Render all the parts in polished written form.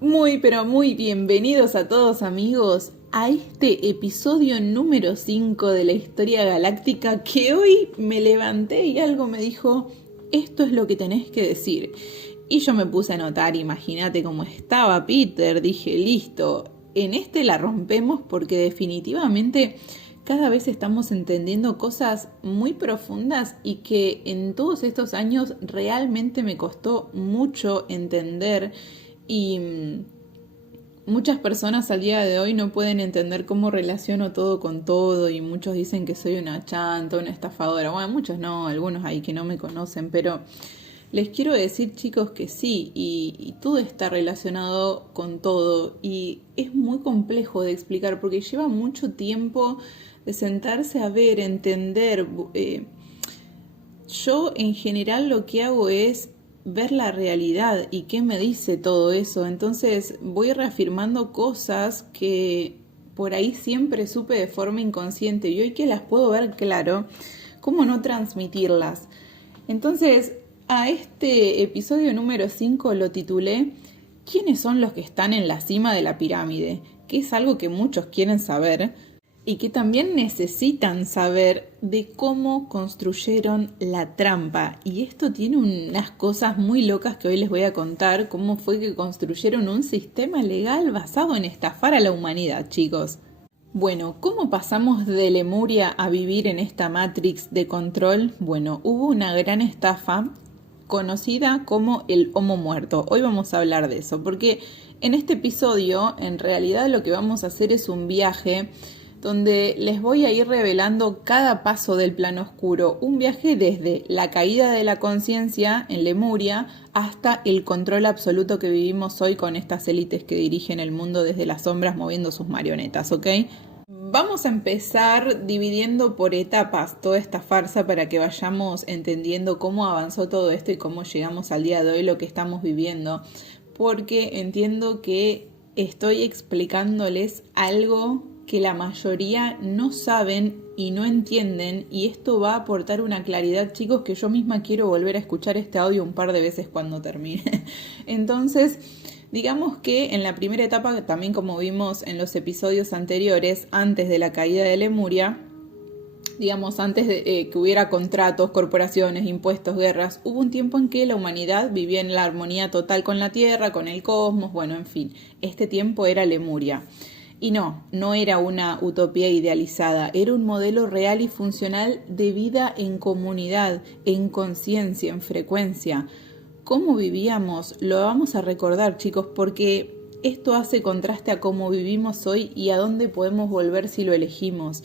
Muy, pero muy bienvenidos a todos amigos a este episodio número 5 de la historia galáctica que hoy me levanté y algo me dijo, esto es lo que tenés que decir. Y yo me puse a anotar, imagínate cómo estaba Peter, dije, listo, en este la rompemos porque definitivamente cada vez estamos entendiendo cosas muy profundas y que en todos estos años realmente me costó mucho entender. Y muchas personas al día de hoy no pueden entender cómo relaciono todo con todo y muchos dicen que soy una chanta, una estafadora. Bueno, muchos no, algunos ahí que no me conocen, pero les quiero decir, chicos, que sí, y todo está relacionado con todo y es muy complejo de explicar porque lleva mucho tiempo de sentarse a ver, entender. Yo en general lo que hago es ver la realidad y qué me dice todo eso. Entonces voy reafirmando cosas que por ahí siempre supe de forma inconsciente y hoy que las puedo ver claro, ¿cómo no transmitirlas? Entonces a este episodio número 5 lo titulé ¿Quiénes son los que están en la cima de la pirámide? Que es algo que muchos quieren saber y que también necesitan saber de cómo construyeron la trampa. Y esto tiene unas cosas muy locas que hoy les voy a contar, cómo fue que construyeron un sistema legal basado en estafar a la humanidad, chicos. Bueno, ¿cómo pasamos de Lemuria a vivir en esta Matrix de control? Bueno, hubo una gran estafa conocida como el Homo Muerto. Hoy vamos a hablar de eso, porque en este episodio en realidad lo que vamos a hacer es un viaje donde les voy a ir revelando cada paso del plano oscuro, un viaje desde la caída de la conciencia en Lemuria hasta el control absoluto que vivimos hoy con estas élites que dirigen el mundo desde las sombras moviendo sus marionetas, ¿ok? Vamos a empezar dividiendo por etapas toda esta farsa para que vayamos entendiendo cómo avanzó todo esto y cómo llegamos al día de hoy, lo que estamos viviendo, porque entiendo que estoy explicándoles algo que la mayoría no saben y no entienden, y esto va a aportar una claridad, chicos, que yo misma quiero volver a escuchar este audio un par de veces cuando termine. Entonces, digamos que en la primera etapa, también como vimos en los episodios anteriores, antes de la caída de Lemuria, digamos, antes de que hubiera contratos, corporaciones, impuestos, guerras, hubo un tiempo en que la humanidad vivía en la armonía total con la Tierra, con el cosmos, bueno, en fin, este tiempo era Lemuria. Y no era una utopía idealizada, era un modelo real y funcional de vida en comunidad, en conciencia, en frecuencia. ¿Cómo vivíamos? Lo vamos a recordar, chicos, porque esto hace contraste a cómo vivimos hoy y a dónde podemos volver si lo elegimos.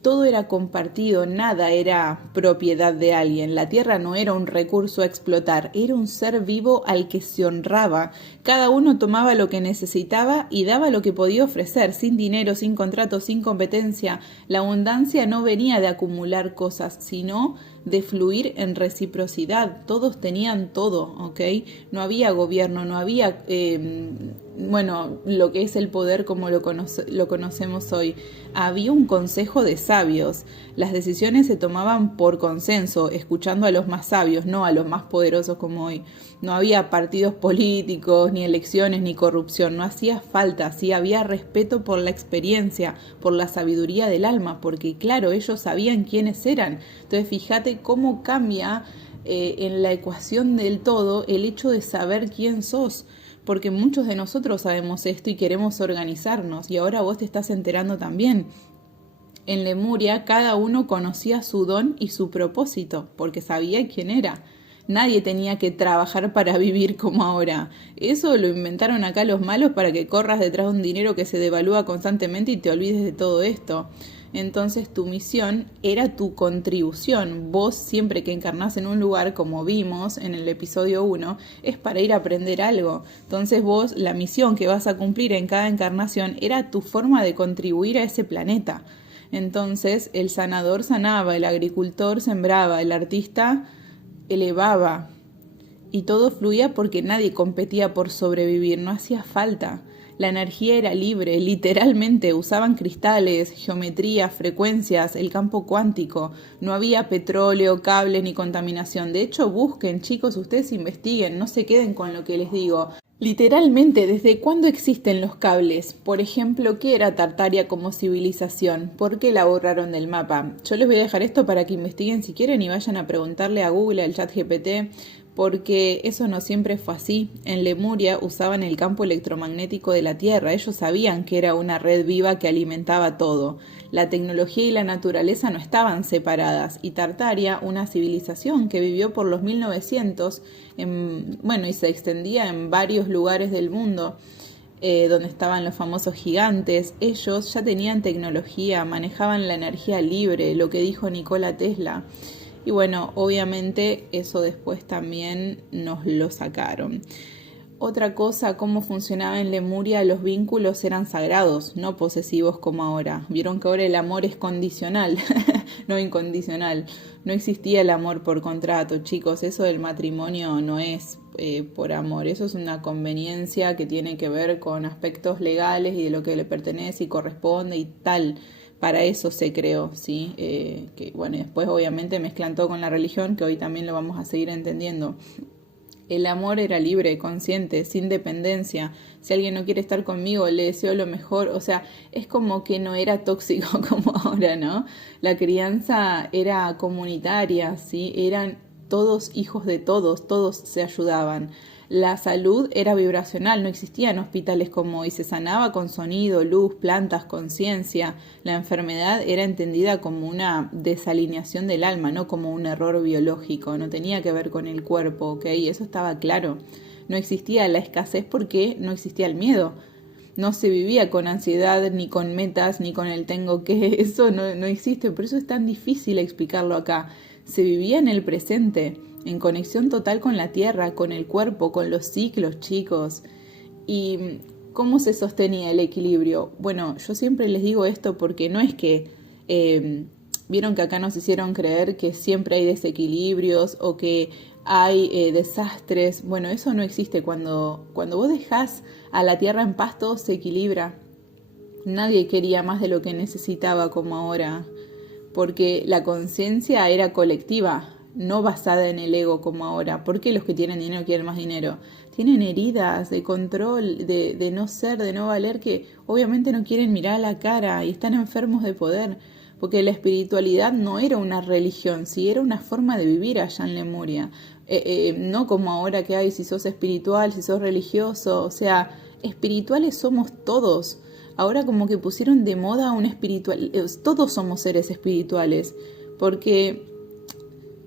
Todo era compartido, nada era propiedad de alguien. La tierra no era un recurso a explotar, era un ser vivo al que se honraba. Cada uno tomaba lo que necesitaba y daba lo que podía ofrecer, sin dinero, sin contrato, sin competencia. La abundancia no venía de acumular cosas, sino de fluir en reciprocidad. Todos tenían todo, ¿ok? No había gobierno, no había, lo que es el poder como lo conocemos hoy. Había un consejo de sabios. Las decisiones se tomaban por consenso, escuchando a los más sabios, no a los más poderosos como hoy. No había partidos políticos, ni elecciones, ni corrupción. No hacía falta, sí había respeto por la experiencia, por la sabiduría del alma, porque claro, ellos sabían quiénes eran. Entonces fíjate cómo cambia en la ecuación del todo el hecho de saber quién sos. Porque muchos de nosotros sabemos esto y queremos organizarnos, y ahora vos te estás enterando también. En Lemuria cada uno conocía su don y su propósito, porque sabía quién era. Nadie tenía que trabajar para vivir como ahora. Eso lo inventaron acá los malos para que corras detrás de un dinero que se devalúa constantemente y te olvides de todo esto. Entonces tu misión era tu contribución. Vos siempre que encarnás en un lugar, como vimos en el episodio 1, es para ir a aprender algo. Entonces vos, la misión que vas a cumplir en cada encarnación era tu forma de contribuir a ese planeta. Entonces el sanador sanaba, el agricultor sembraba, el artista elevaba. Y todo fluía porque nadie competía por sobrevivir, no hacía falta. La energía era libre, literalmente usaban cristales, geometría, frecuencias, el campo cuántico. No había petróleo, cables ni contaminación. De hecho, busquen, chicos, ustedes investiguen, no se queden con lo que les digo. Literalmente, ¿desde cuándo existen los cables? Por ejemplo, ¿qué era Tartaria como civilización? ¿Por qué la borraron del mapa? Yo les voy a dejar esto para que investiguen si quieren y vayan a preguntarle a Google, al chat GPT, porque eso no siempre fue así. En Lemuria usaban el campo electromagnético de la Tierra, ellos sabían que era una red viva que alimentaba todo. La tecnología y la naturaleza no estaban separadas y Tartaria, una civilización que vivió por los 1900, y se extendía en varios lugares del mundo, donde estaban los famosos gigantes, ellos ya tenían tecnología, manejaban la energía libre, lo que dijo Nikola Tesla. Y bueno, obviamente eso después también nos lo sacaron. Otra cosa, cómo funcionaba en Lemuria, los vínculos eran sagrados, no posesivos como ahora. Vieron que ahora el amor es condicional, no incondicional. No existía el amor por contrato, chicos. Eso del matrimonio no es por amor. Eso es una conveniencia que tiene que ver con aspectos legales y de lo que le pertenece y corresponde y tal. Para eso se creó, ¿sí? Que bueno, y después obviamente mezclan todo con la religión, que hoy también lo vamos a seguir entendiendo. El amor era libre, consciente, sin dependencia. Si alguien no quiere estar conmigo, le deseo lo mejor. O sea, es como que no era tóxico como ahora, ¿no? La crianza era comunitaria, ¿sí? Eran todos hijos de todos se ayudaban. La salud era vibracional, no existían hospitales como hoy, se sanaba con sonido, luz, plantas, conciencia. La enfermedad era entendida como una desalineación del alma, no como un error biológico, no tenía que ver con el cuerpo, ¿ok? Eso estaba claro. No existía la escasez porque no existía el miedo. No se vivía con ansiedad, ni con metas, ni con el tengo que, eso no existe, por eso es tan difícil explicarlo acá. Se vivía en el presente, en conexión total con la tierra, con el cuerpo, con los ciclos, chicos. ¿Y cómo se sostenía el equilibrio? Bueno, yo siempre les digo esto porque no es que vieron que acá nos hicieron creer que siempre hay desequilibrios o que hay desastres. Bueno, eso no existe. Cuando vos dejás a la tierra en paz, todo se equilibra. Nadie quería más de lo que necesitaba como ahora, porque la conciencia era colectiva, no basada en el ego como ahora. ¿Por qué los que tienen dinero quieren más dinero? Tienen heridas de control, de no ser, de no valer, que obviamente no quieren mirar a la cara y están enfermos de poder, porque la espiritualidad no era una religión, sí era una forma de vivir allá en Lemuria. No como ahora que hay, si sos espiritual, si sos religioso, o sea, espirituales somos todos. Ahora como que pusieron de moda un espiritual, todos somos seres espirituales, porque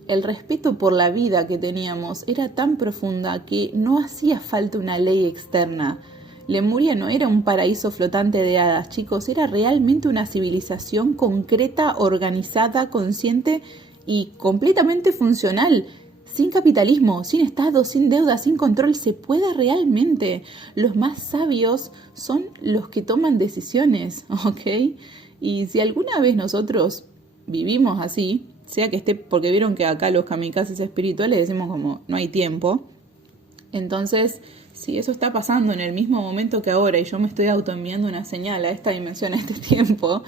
el respeto por la vida que teníamos era tan profunda que no hacía falta una ley externa. Lemuria no era un paraíso flotante de hadas, chicos, era realmente una civilización concreta, organizada, consciente y completamente funcional. Sin capitalismo, sin Estado, sin deuda, sin control, se puede realmente. Los más sabios son los que toman decisiones, ¿ok? Y si alguna vez nosotros vivimos así, sea que esté, porque vieron que acá los kamikazes espirituales decimos como no hay tiempo, entonces si eso está pasando en el mismo momento que ahora y yo me estoy autoenviando una señal a esta dimensión, a este tiempo,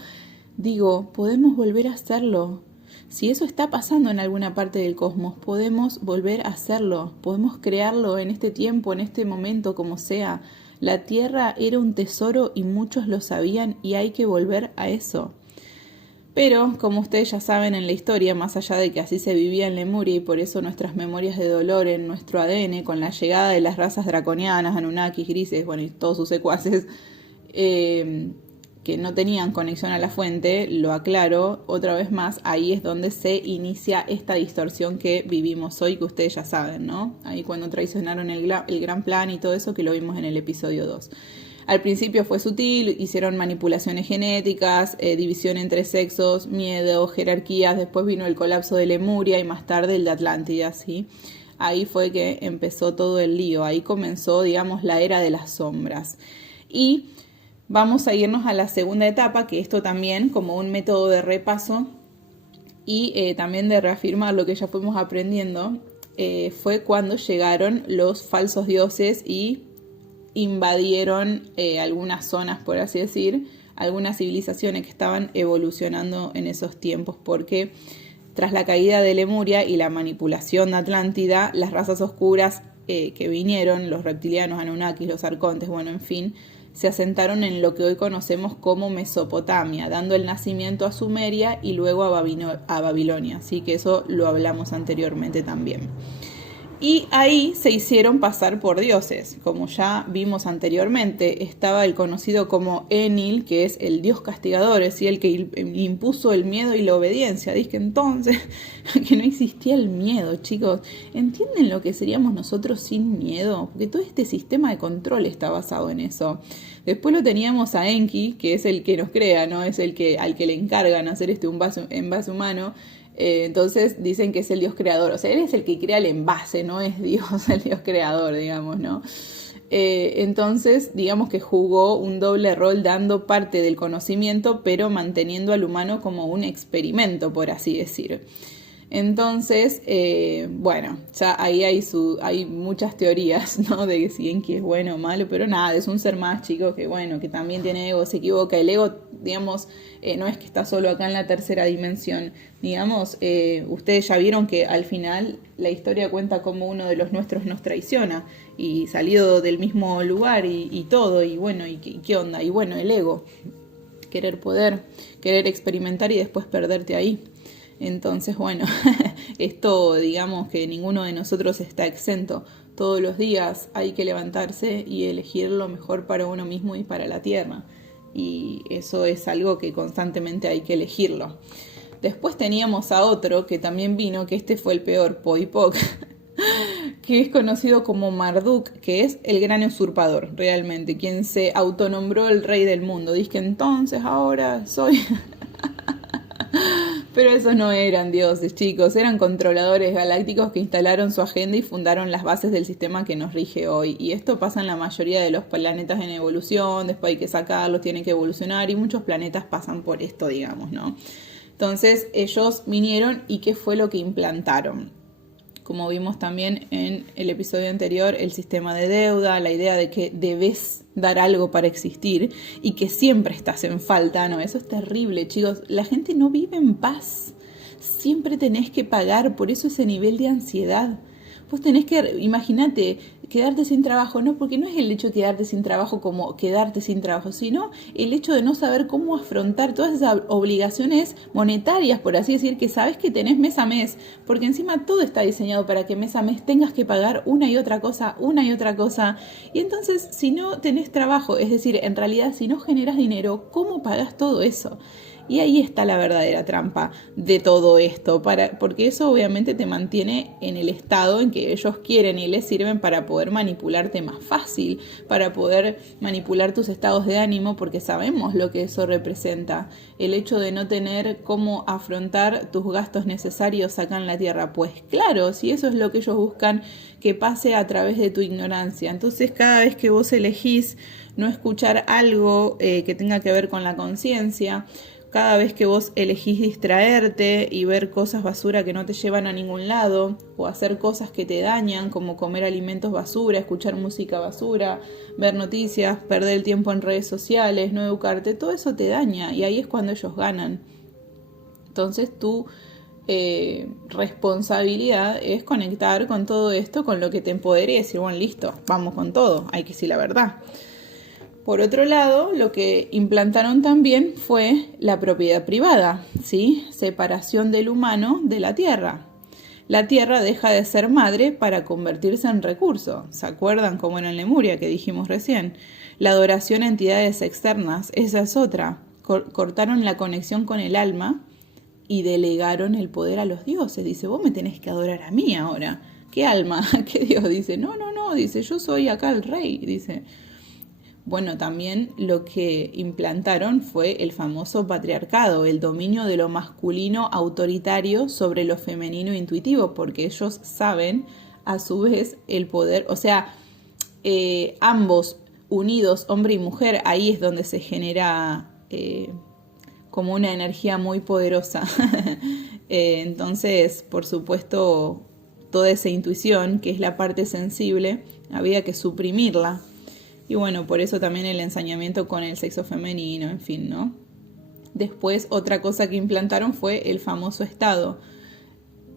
digo, podemos volver a hacerlo. Si eso está pasando en alguna parte del cosmos, podemos volver a hacerlo, podemos crearlo en este tiempo, en este momento, como sea. La Tierra era un tesoro y muchos lo sabían y hay que volver a eso. Pero, como ustedes ya saben en la historia, más allá de que así se vivía en Lemuria y por eso nuestras memorias de dolor en nuestro ADN, con la llegada de las razas draconianas, Anunnakis, grises, bueno, y todos sus secuaces, que no tenían conexión a la fuente, lo aclaro otra vez más, ahí es donde se inicia esta distorsión que vivimos hoy, que ustedes ya saben, ¿no? Ahí cuando traicionaron el gran plan y todo eso que lo vimos en el episodio 2. Al principio fue sutil, hicieron manipulaciones genéticas, división entre sexos, miedo, jerarquías, después vino el colapso de Lemuria y más tarde el de Atlántida, ¿sí? Ahí fue que empezó todo el lío, ahí comenzó, digamos, la era de las sombras. Y vamos a irnos a la segunda etapa, que esto también como un método de repaso y también de reafirmar lo que ya fuimos aprendiendo, fue cuando llegaron los falsos dioses y invadieron algunas zonas, por así decir, algunas civilizaciones que estaban evolucionando en esos tiempos, porque tras la caída de Lemuria y la manipulación de Atlántida, las razas oscuras que vinieron, los reptilianos, Anunnakis, los arcontes, bueno, en fin, se asentaron en lo que hoy conocemos como Mesopotamia, dando el nacimiento a Sumeria y luego a Babilonia. Así que eso lo hablamos anteriormente también. Y ahí se hicieron pasar por dioses. Como ya vimos anteriormente, estaba el conocido como Enlil, que es el dios castigador, es el que impuso el miedo y la obediencia. Dice que entonces, que no existía el miedo, chicos. ¿Entienden lo que seríamos nosotros sin miedo? Porque todo este sistema de control está basado en eso. Después lo teníamos a Enki, que es el que nos crea, ¿no? Es el que al que le encargan hacer este envase humano. Entonces dicen que es el dios creador, o sea, él es el que crea el envase, no es Dios el dios creador, digamos, ¿no? Entonces, digamos que jugó un doble rol dando parte del conocimiento, pero manteniendo al humano como un experimento, por así decir. Entonces, bueno, ya ahí hay muchas teorías, ¿no? De que si Enki es bueno o malo, pero nada, es un ser más, chicos, que bueno, que también tiene ego, se equivoca. El ego, digamos, no es que está solo acá en la tercera dimensión. Digamos, ustedes ya vieron que al final la historia cuenta cómo uno de los nuestros nos traiciona y salido del mismo lugar y todo, y bueno, ¿y qué onda? Y bueno, el ego, querer poder, querer experimentar y después perderte ahí. Entonces, bueno, esto digamos que ninguno de nosotros está exento. Todos los días hay que levantarse y elegir lo mejor para uno mismo y para la tierra. Y eso es algo que constantemente hay que elegirlo. Después teníamos a otro que también vino, que este fue el peor, Poipok, que es conocido como Marduk, que es el gran usurpador, realmente, quien se autonombró el rey del mundo. Dice que entonces ahora soy... Pero esos no eran dioses, chicos, eran controladores galácticos que instalaron su agenda y fundaron las bases del sistema que nos rige hoy. Y esto pasa en la mayoría de los planetas en evolución, después hay que sacarlos, tienen que evolucionar y muchos planetas pasan por esto, digamos, ¿no? Entonces ellos vinieron y ¿qué fue lo que implantaron? Como vimos también en el episodio anterior, el sistema de deuda, la idea de que debes dar algo para existir y que siempre estás en falta, no, eso es terrible, chicos. La gente no vive en paz, siempre tenés que pagar, por eso ese nivel de ansiedad. Vos tenés que, imagínate, quedarte sin trabajo, no, porque no es el hecho de quedarte sin trabajo como quedarte sin trabajo, sino el hecho de no saber cómo afrontar todas esas obligaciones monetarias, por así decir, que sabes que tenés mes a mes, porque encima todo está diseñado para que mes a mes tengas que pagar una y otra cosa, y entonces si no tenés trabajo, es decir, en realidad si no generas dinero, ¿cómo pagás todo eso? Y ahí está la verdadera trampa de todo esto, porque eso obviamente te mantiene en el estado en que ellos quieren y les sirven para poder manipularte más fácil, para poder manipular tus estados de ánimo, porque sabemos lo que eso representa. El hecho de no tener cómo afrontar tus gastos necesarios acá en la Tierra, pues claro, si eso es lo que ellos buscan que pase a través de tu ignorancia. Entonces cada vez que vos elegís no escuchar algo que tenga que ver con la conciencia, cada vez que vos elegís distraerte y ver cosas basura que no te llevan a ningún lado, o hacer cosas que te dañan, como comer alimentos basura, escuchar música basura, ver noticias, perder el tiempo en redes sociales, no educarte, todo eso te daña y ahí es cuando ellos ganan. Entonces tu responsabilidad es conectar con todo esto, con lo que te empodere y decir, bueno, listo, vamos con todo, hay que decir la verdad. Por otro lado, lo que implantaron también fue la propiedad privada, ¿sí? Separación del humano de la tierra. La tierra deja de ser madre para convertirse en recurso. ¿Se acuerdan cómo era en Lemuria que dijimos recién? La adoración a entidades externas, esa es otra. Cortaron la conexión con el alma y delegaron el poder a los dioses. Dice, vos me tenés que adorar a mí ahora. ¿Qué alma? ¿Qué Dios? Dice, no, dice, yo soy acá el rey, dice. Bueno, también lo que implantaron fue el famoso patriarcado, el dominio de lo masculino autoritario sobre lo femenino intuitivo, porque ellos saben a su vez el poder, o sea, ambos unidos, hombre y mujer, ahí es donde se genera como una energía muy poderosa. Entonces, por supuesto, toda esa intuición, que es la parte sensible, había que suprimirla. Y bueno, por eso también el ensañamiento con el sexo femenino, en fin, ¿no? Después, otra cosa que implantaron fue el famoso Estado.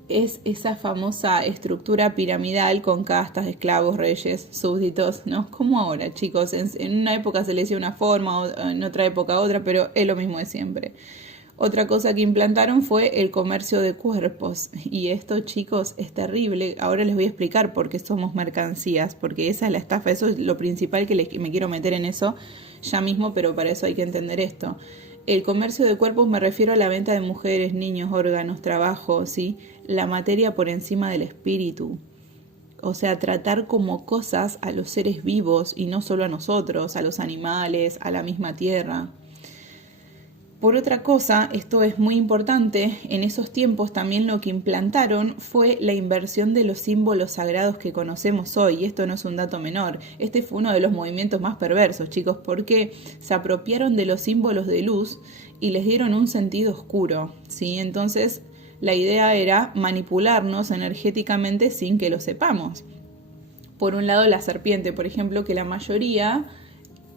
es esa famosa estructura piramidal con castas, esclavos, reyes, súbditos, ¿no? Como ahora, chicos, en una época se le decía una forma, en otra época otra, pero es lo mismo de siempre. Otra cosa que implantaron fue el comercio de cuerpos. Y esto, chicos, es terrible. Ahora les voy a explicar por qué somos mercancías, porque esa es la estafa. Eso es lo principal que me quiero meter en eso ya mismo, pero para eso hay que entender esto. El comercio de cuerpos me refiero a la venta de mujeres, niños, órganos, trabajo, ¿sí? La materia por encima del espíritu. O sea, tratar como cosas a los seres vivos y no solo a nosotros, a los animales, a la misma tierra. Por otra cosa, esto es muy importante, en esos tiempos también lo que implantaron fue la inversión de los símbolos sagrados que conocemos hoy, y esto no es un dato menor. Este fue uno de los movimientos más perversos, chicos, porque se apropiaron de los símbolos de luz y les dieron un sentido oscuro, ¿sí? Entonces, la idea era manipularnos energéticamente sin que lo sepamos. Por un lado, la serpiente, por ejemplo, que la mayoría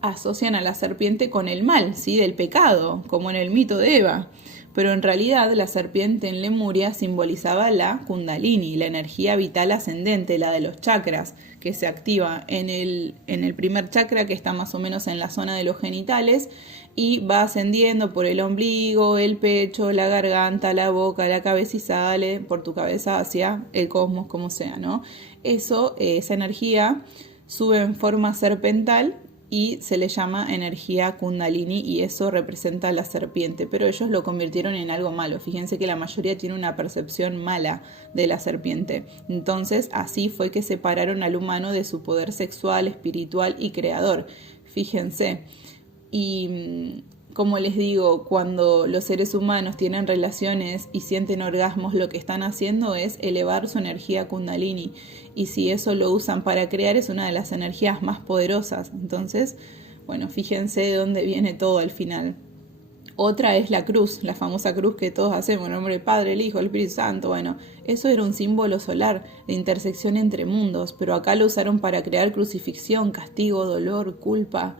asocian a la serpiente con el mal, ¿sí? Del pecado, como en el mito de Eva. Pero en realidad la serpiente en Lemuria simbolizaba la Kundalini, la energía vital ascendente, la de los chakras, que se activa en el primer chakra, que está más o menos en la zona de los genitales, y va ascendiendo por el ombligo, el pecho, la garganta, la boca, la cabeza y sale por tu cabeza hacia el cosmos, como sea, ¿no? Esa energía sube en forma serpental y se le llama energía Kundalini y eso representa a la serpiente, pero ellos lo convirtieron en algo malo. Fíjense que la mayoría tiene una percepción mala de la serpiente. Entonces así fue que separaron al humano de su poder sexual, espiritual y creador. Fíjense. Y como les digo, cuando los seres humanos tienen relaciones y sienten orgasmos, lo que están haciendo es elevar su energía Kundalini. Y si eso lo usan para crear, es una de las energías más poderosas. Entonces, bueno, fíjense de dónde viene todo al final. Otra es la cruz, la famosa cruz que todos hacemos, en nombre del Padre, el Hijo, el Espíritu Santo. Bueno, eso era un símbolo solar de intersección entre mundos, pero acá lo usaron para crear crucifixión, castigo, dolor, culpa.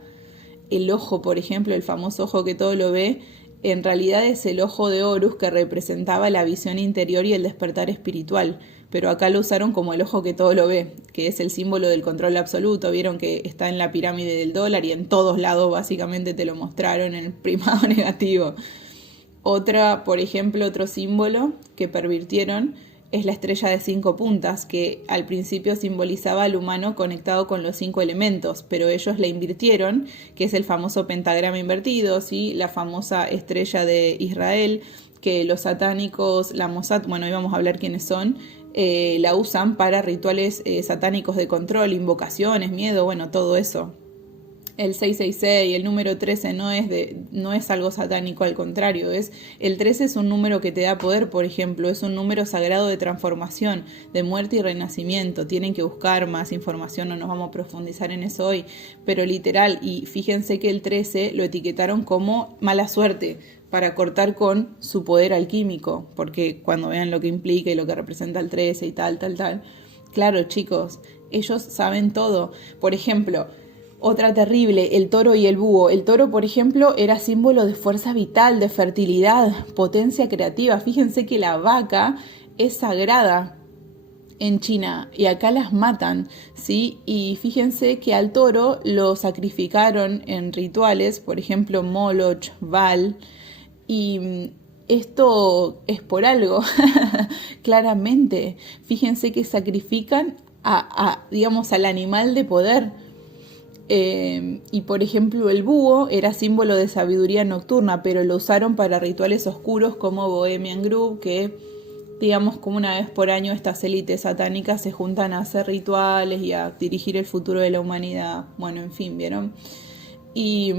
El ojo, por ejemplo, el famoso ojo que todo lo ve, en realidad es el ojo de Horus que representaba la visión interior y el despertar espiritual, pero acá lo usaron como el ojo que todo lo ve, que es el símbolo del control absoluto. Vieron que está en la pirámide del dólar y en todos lados básicamente te lo mostraron en el primado negativo. Otra, por ejemplo, otro símbolo que pervirtieron es la estrella de 5 puntas, que al principio simbolizaba al humano conectado con los 5 elementos, pero ellos la invirtieron, que es el famoso pentagrama invertido, ¿sí? La famosa estrella de Israel, que los satánicos, la Mossad, bueno, hoy vamos a hablar quiénes son, la usan para rituales satánicos de control, invocaciones, miedo, bueno, todo eso. El 666, el número 13 no es algo satánico, al contrario, el 13 es un número que te da poder, por ejemplo, es un número sagrado de transformación, de muerte y renacimiento. Tienen que buscar más información, no nos vamos a profundizar en eso hoy, pero literal, y fíjense que el 13 lo etiquetaron como mala suerte, para cortar con su poder alquímico, porque cuando vean lo que implica y lo que representa el 13 y tal, claro, chicos, ellos saben todo. Por ejemplo, otra terrible, el toro y el búho. El toro, por ejemplo, era símbolo de fuerza vital, de fertilidad, potencia creativa. Fíjense que la vaca es sagrada en China y acá las matan, ¿sí? Y fíjense que al toro lo sacrificaron en rituales, por ejemplo, Moloch, Baal, y esto es por algo, claramente. Fíjense que sacrifican digamos, al animal de poder. Y por ejemplo el búho era símbolo de sabiduría nocturna, pero lo usaron para rituales oscuros como Bohemian Grove, que digamos como una vez por año estas élites satánicas se juntan a hacer rituales y a dirigir el futuro de la humanidad. Bueno, en fin, ¿vieron? Y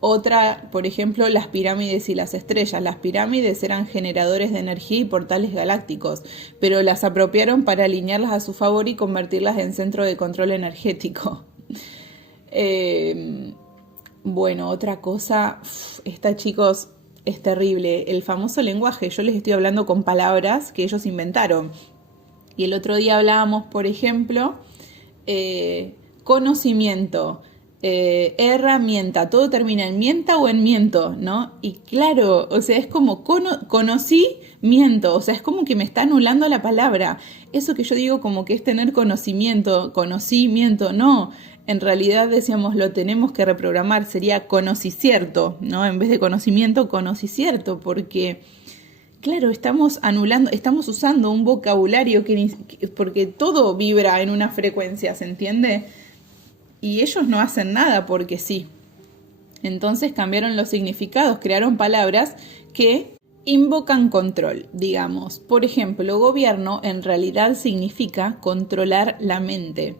otra, por ejemplo, las pirámides y las estrellas. Las pirámides eran generadores de energía y portales galácticos, pero las apropiaron para alinearlas a su favor y convertirlas en centro de control energético. Bueno, otra cosa, esta, chicos, es terrible. El famoso lenguaje, yo les estoy hablando con palabras que ellos inventaron. Y el otro día hablábamos, por ejemplo, conocimiento, herramienta, todo termina en mienta o en miento, ¿no? Y claro, o sea, es como conocí, miento, o sea, es como que me está anulando la palabra. Eso que yo digo como que es tener conocimiento, conocimiento, no. En realidad decíamos lo tenemos que reprogramar, sería conocicierto, ¿no? En vez de conocimiento, conocicierto, porque claro, estamos anulando, estamos usando un vocabulario porque todo vibra en una frecuencia, ¿se entiende? Y ellos no hacen nada porque sí. Entonces cambiaron los significados, crearon palabras que invocan control, digamos. Por ejemplo, gobierno en realidad significa controlar la mente.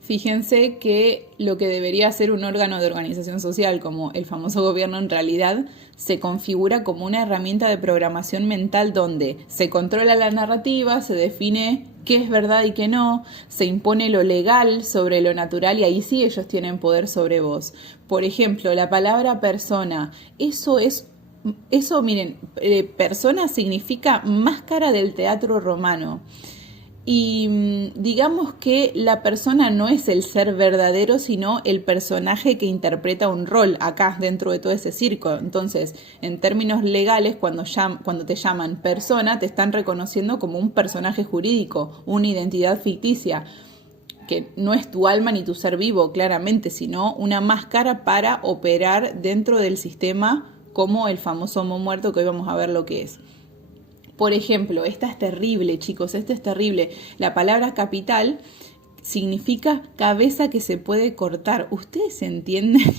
Fíjense que lo que debería ser un órgano de organización social, como el famoso gobierno, en realidad se configura como una herramienta de programación mental donde se controla la narrativa, se define qué es verdad y qué no, se impone lo legal sobre lo natural y ahí sí ellos tienen poder sobre vos. Por ejemplo, la palabra persona, eso miren, persona significa máscara del teatro romano. Y digamos que la persona no es el ser verdadero, sino el personaje que interpreta un rol acá dentro de todo ese circo. Entonces, en términos legales, cuando te llaman persona, te están reconociendo como un personaje jurídico, una identidad ficticia, que no es tu alma ni tu ser vivo, claramente, sino una máscara para operar dentro del sistema como el famoso homo muerto, que hoy vamos a ver lo que es. Por ejemplo, esta es terrible, chicos, esta es terrible. La palabra capital significa cabeza que se puede cortar. ¿Ustedes entienden?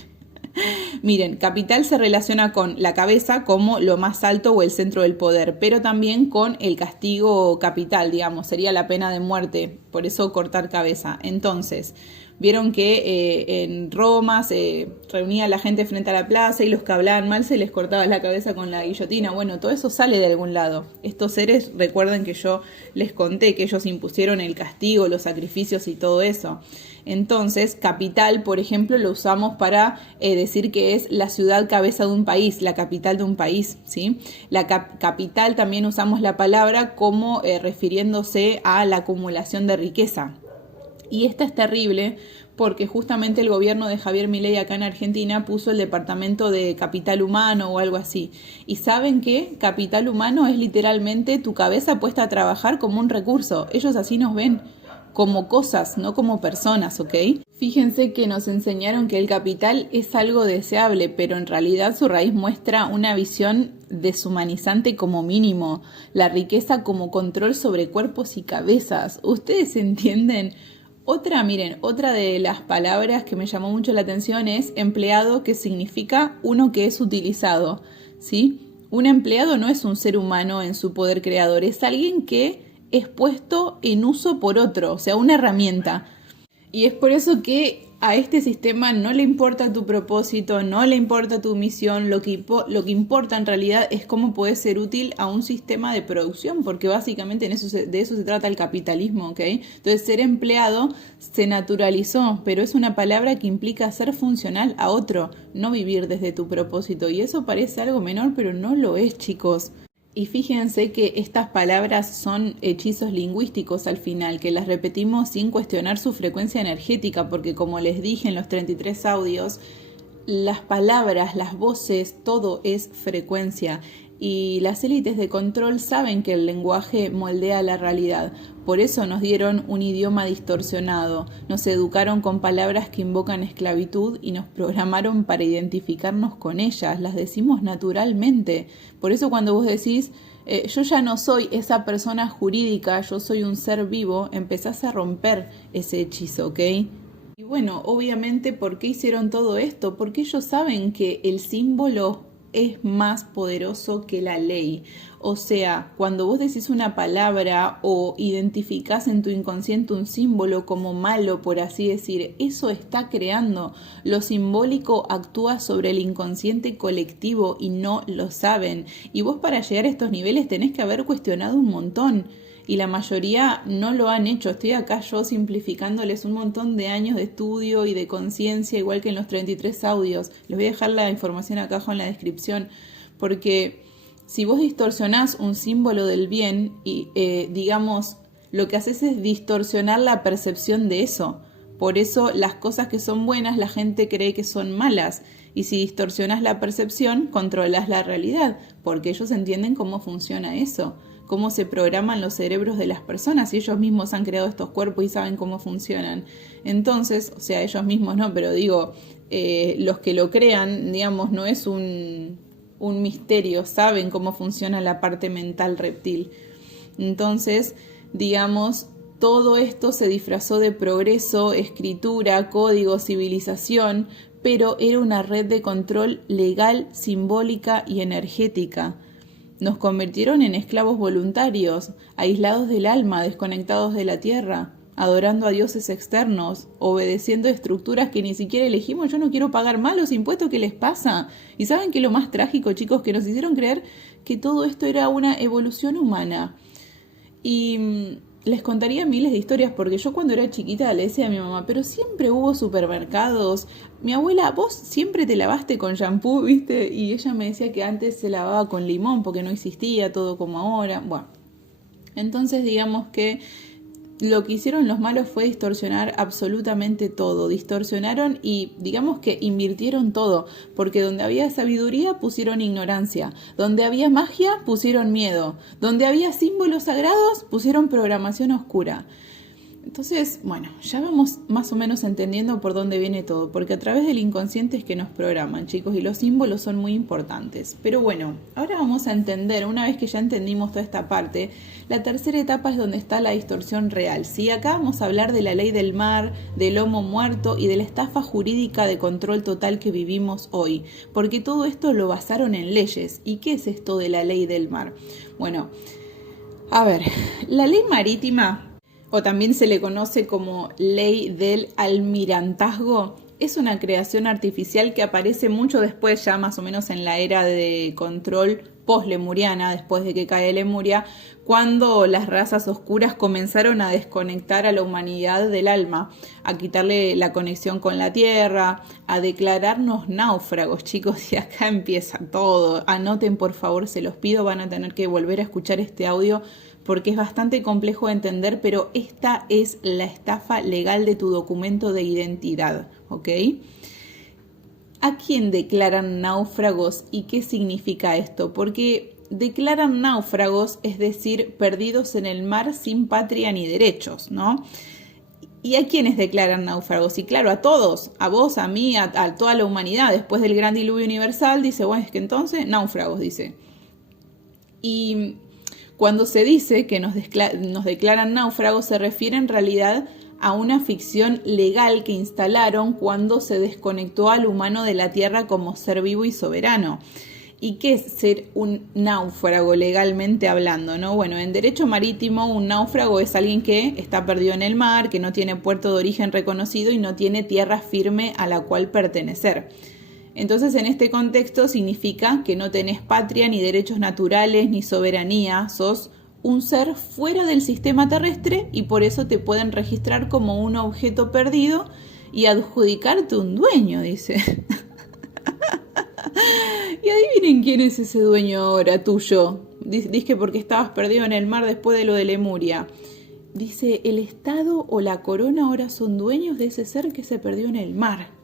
Miren, capital se relaciona con la cabeza como lo más alto o el centro del poder, pero también con el castigo capital, digamos, sería la pena de muerte, por eso cortar cabeza. Entonces, vieron que en Roma se reunía la gente frente a la plaza y los que hablaban mal se les cortaba la cabeza con la guillotina. Bueno, todo eso sale de algún lado. Estos seres, recuerden que yo les conté que ellos impusieron el castigo, los sacrificios y todo eso. Entonces, capital, por ejemplo, lo usamos para decir que es la ciudad cabeza de un país, la capital de un país, ¿sí? La capital también usamos la palabra como refiriéndose a la acumulación de riqueza. Y esta es terrible porque justamente el gobierno de Javier Milei acá en Argentina puso el departamento de capital humano o algo así. ¿Y saben qué? Capital humano es literalmente tu cabeza puesta a trabajar como un recurso. Ellos así nos ven, como cosas, no como personas, ¿ok? Fíjense que nos enseñaron que el capital es algo deseable, pero en realidad su raíz muestra una visión deshumanizante como mínimo, la riqueza como control sobre cuerpos y cabezas. ¿Ustedes entienden? Otra de las palabras que me llamó mucho la atención es empleado, que significa uno que es utilizado, ¿sí? Un empleado no es un ser humano en su poder creador, es alguien que es puesto en uso por otro, o sea, una herramienta. Y es por eso que a este sistema no le importa tu propósito, no le importa tu misión, lo que importa en realidad es cómo puedes ser útil a un sistema de producción, porque básicamente de eso se trata el capitalismo, ¿ok? Entonces ser empleado se naturalizó, pero es una palabra que implica ser funcional a otro, no vivir desde tu propósito. Y eso parece algo menor, pero no lo es, chicos. Y fíjense que estas palabras son hechizos lingüísticos al final, que las repetimos sin cuestionar su frecuencia energética, porque como les dije en los 33 audios, las palabras, las voces, todo es frecuencia. Y las élites de control saben que el lenguaje moldea la realidad. Por eso nos dieron un idioma distorsionado, nos educaron con palabras que invocan esclavitud y nos programaron para identificarnos con ellas, las decimos naturalmente. Por eso cuando vos decís, yo ya no soy esa persona jurídica, yo soy un ser vivo, empezás a romper ese hechizo, ¿ok? Y bueno, obviamente, ¿por qué hicieron todo esto? Porque ellos saben que el símbolo es más poderoso que la ley. O sea, cuando vos decís una palabra o identificás en tu inconsciente un símbolo como malo, por así decir, eso está creando. Lo simbólico actúa sobre el inconsciente colectivo y no lo saben. Y vos para llegar a estos niveles tenés que haber cuestionado un montón. Y la mayoría no lo han hecho. Estoy acá yo simplificándoles un montón de años de estudio y de conciencia, igual que en los 33 audios. Les voy a dejar la información acá abajo en la descripción, porque si vos distorsionás un símbolo del bien y digamos, lo que haces es distorsionar la percepción de eso. Por eso las cosas que son buenas la gente cree que son malas. Y si distorsionas la percepción, controlas la realidad, porque ellos entienden cómo funciona eso, cómo se programan los cerebros de las personas, y ellos mismos han creado estos cuerpos y saben cómo funcionan. Entonces, o sea, ellos mismos no, pero digo, los que lo crean, digamos, no es un misterio, saben cómo funciona la parte mental reptil. Entonces, digamos, todo esto se disfrazó de progreso, escritura, código, civilización, pero era una red de control legal, simbólica y energética. Nos convirtieron en esclavos voluntarios, aislados del alma, desconectados de la tierra, adorando a dioses externos, obedeciendo estructuras que ni siquiera elegimos. Yo no quiero pagar más los impuestos que les pasa. Y ¿saben qué es lo más trágico, chicos? Que nos hicieron creer que todo esto era una evolución humana. Y les contaría miles de historias, porque yo cuando era chiquita le decía a mi mamá, pero siempre hubo supermercados. Mi abuela, vos siempre te lavaste con shampoo, ¿viste? Y ella me decía que antes se lavaba con limón porque no existía todo como ahora. Bueno, entonces digamos que lo que hicieron los malos fue distorsionar absolutamente todo. Distorsionaron y digamos que invirtieron todo, porque donde había sabiduría pusieron ignorancia, donde había magia pusieron miedo, donde había símbolos sagrados pusieron programación oscura. Entonces, bueno, ya vamos más o menos entendiendo por dónde viene todo, porque a través del inconsciente es que nos programan, chicos, y los símbolos son muy importantes. Pero bueno, ahora vamos a entender, una vez que ya entendimos toda esta parte, la tercera etapa es donde está la distorsión real, ¿sí? Acá vamos a hablar de la ley del mar, del lomo muerto y de la estafa jurídica de control total que vivimos hoy, porque todo esto lo basaron en leyes. ¿Y qué es esto de la ley del mar? Bueno, a ver, la ley marítima, o también se le conoce como ley del almirantazgo, es una creación artificial que aparece mucho después, ya más o menos en la era de control post-lemuriana, después de que cae Lemuria, cuando las razas oscuras comenzaron a desconectar a la humanidad del alma, a quitarle la conexión con la tierra, a declararnos náufragos, chicos, y acá empieza todo. Anoten, por favor, se los pido, van a tener que volver a escuchar este audio porque es bastante complejo de entender, pero esta es la estafa legal de tu documento de identidad, ¿ok? ¿A quién declaran náufragos y qué significa esto? Porque declaran náufragos, es decir, perdidos en el mar sin patria ni derechos, ¿no? ¿Y a quiénes declaran náufragos? Y claro, a todos, a vos, a mí, a toda la humanidad. Después del gran diluvio universal, dice, bueno, es que entonces, náufragos, dice. Y cuando se dice que nos declaran náufragos, se refiere en realidad a una ficción legal que instalaron cuando se desconectó al humano de la tierra como ser vivo y soberano. ¿Y qué es ser un náufrago legalmente hablando, no? Bueno, en derecho marítimo un náufrago es alguien que está perdido en el mar, que no tiene puerto de origen reconocido y no tiene tierra firme a la cual pertenecer. Entonces, en este contexto significa que no tenés patria, ni derechos naturales, ni soberanía, sos un ser fuera del sistema terrestre y por eso te pueden registrar como un objeto perdido y adjudicarte un dueño, dice. Y adivinen quién es ese dueño ahora tuyo. Dice que porque estabas perdido en el mar después de lo de Lemuria. Dice, el Estado o la corona ahora son dueños de ese ser que se perdió en el mar.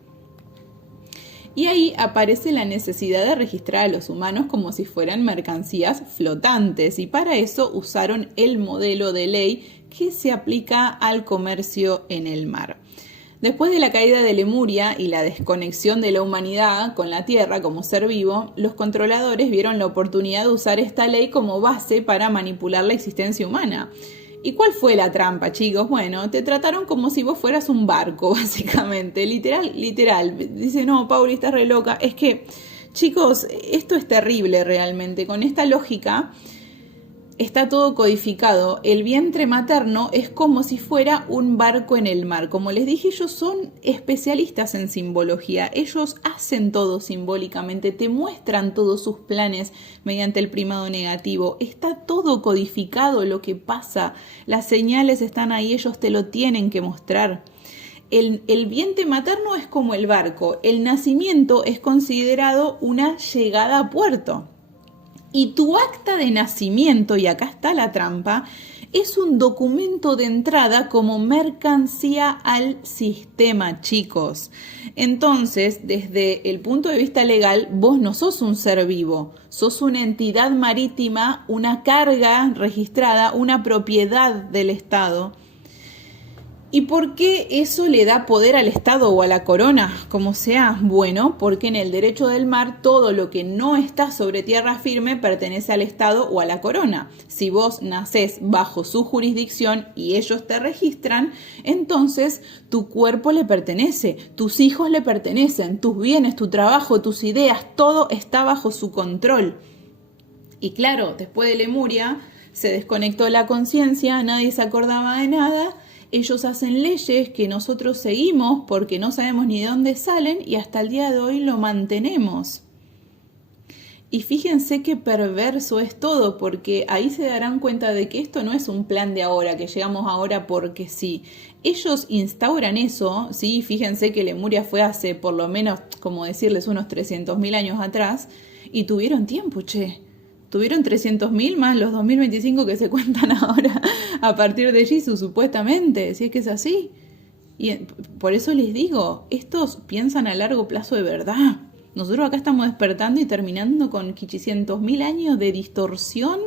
Y ahí aparece la necesidad de registrar a los humanos como si fueran mercancías flotantes, y para eso usaron el modelo de ley que se aplica al comercio en el mar. Después de la caída de Lemuria y la desconexión de la humanidad con la Tierra como ser vivo, los controladores vieron la oportunidad de usar esta ley como base para manipular la existencia humana. ¿Y cuál fue la trampa, chicos? Bueno, te trataron como si vos fueras un barco, básicamente. Literal. Dice, no, Pauli, estás re loca. Es que, chicos, esto es terrible realmente. Con esta lógica está todo codificado. El vientre materno es como si fuera un barco en el mar. Como les dije, ellos son especialistas en simbología. Ellos hacen todo simbólicamente, te muestran todos sus planes mediante el primado negativo. Está todo codificado lo que pasa. Las señales están ahí, ellos te lo tienen que mostrar. El vientre materno es como el barco. El nacimiento es considerado una llegada a puerto. Y tu acta de nacimiento, y acá está la trampa, Es un documento de entrada como mercancía al sistema, chicos. Entonces, desde el punto de vista legal, vos no sos un ser vivo, sos una entidad marítima, una carga registrada, una propiedad del Estado. ¿Y por qué eso le da poder al Estado o a la corona, como sea? Bueno, porque en el derecho del mar todo lo que no está sobre tierra firme pertenece al Estado o a la corona. Si vos nacés bajo su jurisdicción y ellos te registran, entonces tu cuerpo le pertenece, tus hijos le pertenecen, tus bienes, tu trabajo, tus ideas, todo está bajo su control. Y claro, después de Lemuria se desconectó la conciencia, nadie se acordaba de nada. Ellos hacen leyes que nosotros seguimos porque no sabemos ni de dónde salen y hasta el día de hoy lo mantenemos. Y fíjense qué perverso es todo, porque ahí se darán cuenta de que esto no es un plan de ahora, que llegamos ahora porque sí. Ellos instauran eso, ¿sí? Fíjense que Lemuria fue hace por lo menos, como decirles, unos 300.000 años atrás y tuvieron tiempo, che. Tuvieron 300.000 más los 2025 que se cuentan ahora a partir de Jesús, supuestamente, si es que es así. Y por eso les digo, estos piensan a largo plazo de verdad. Nosotros acá estamos despertando y terminando con 500.000 años de distorsión.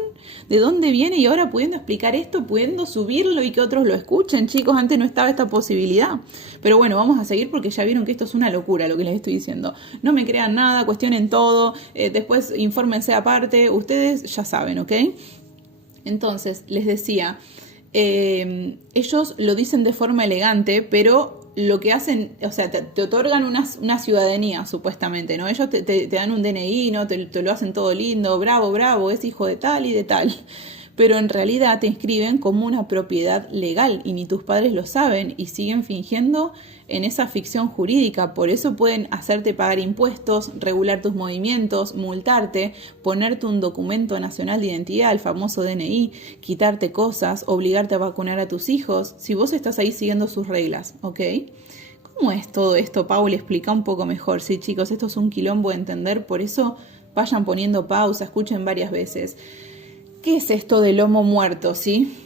¿De dónde viene? Y ahora pudiendo explicar esto, pudiendo subirlo y que otros lo escuchen. Chicos, antes no estaba esta posibilidad. Pero bueno, vamos a seguir porque ya vieron que esto es una locura lo que les estoy diciendo. No me crean nada, cuestionen todo, después infórmense aparte. Ustedes ya saben, ¿ok? Entonces, les decía, ellos lo dicen de forma elegante, pero lo que hacen, o sea, te otorgan una ciudadanía, supuestamente, ¿no? Ellos te dan un DNI, ¿no? Te lo hacen todo lindo, bravo, bravo, es hijo de tal y de tal. Pero en realidad te inscriben como una propiedad legal y ni tus padres lo saben y siguen fingiendo en esa ficción jurídica. Por eso pueden hacerte pagar impuestos, regular tus movimientos, multarte, ponerte un documento nacional de identidad, el famoso DNI, quitarte cosas, obligarte a vacunar a tus hijos, si vos estás ahí siguiendo sus reglas, ¿ok? ¿Cómo es todo esto, Paul? Explica un poco mejor. Sí, chicos, esto es un quilombo de entender, por eso vayan poniendo pausa, escuchen varias veces. ¿Qué es esto del lomo muerto, sí?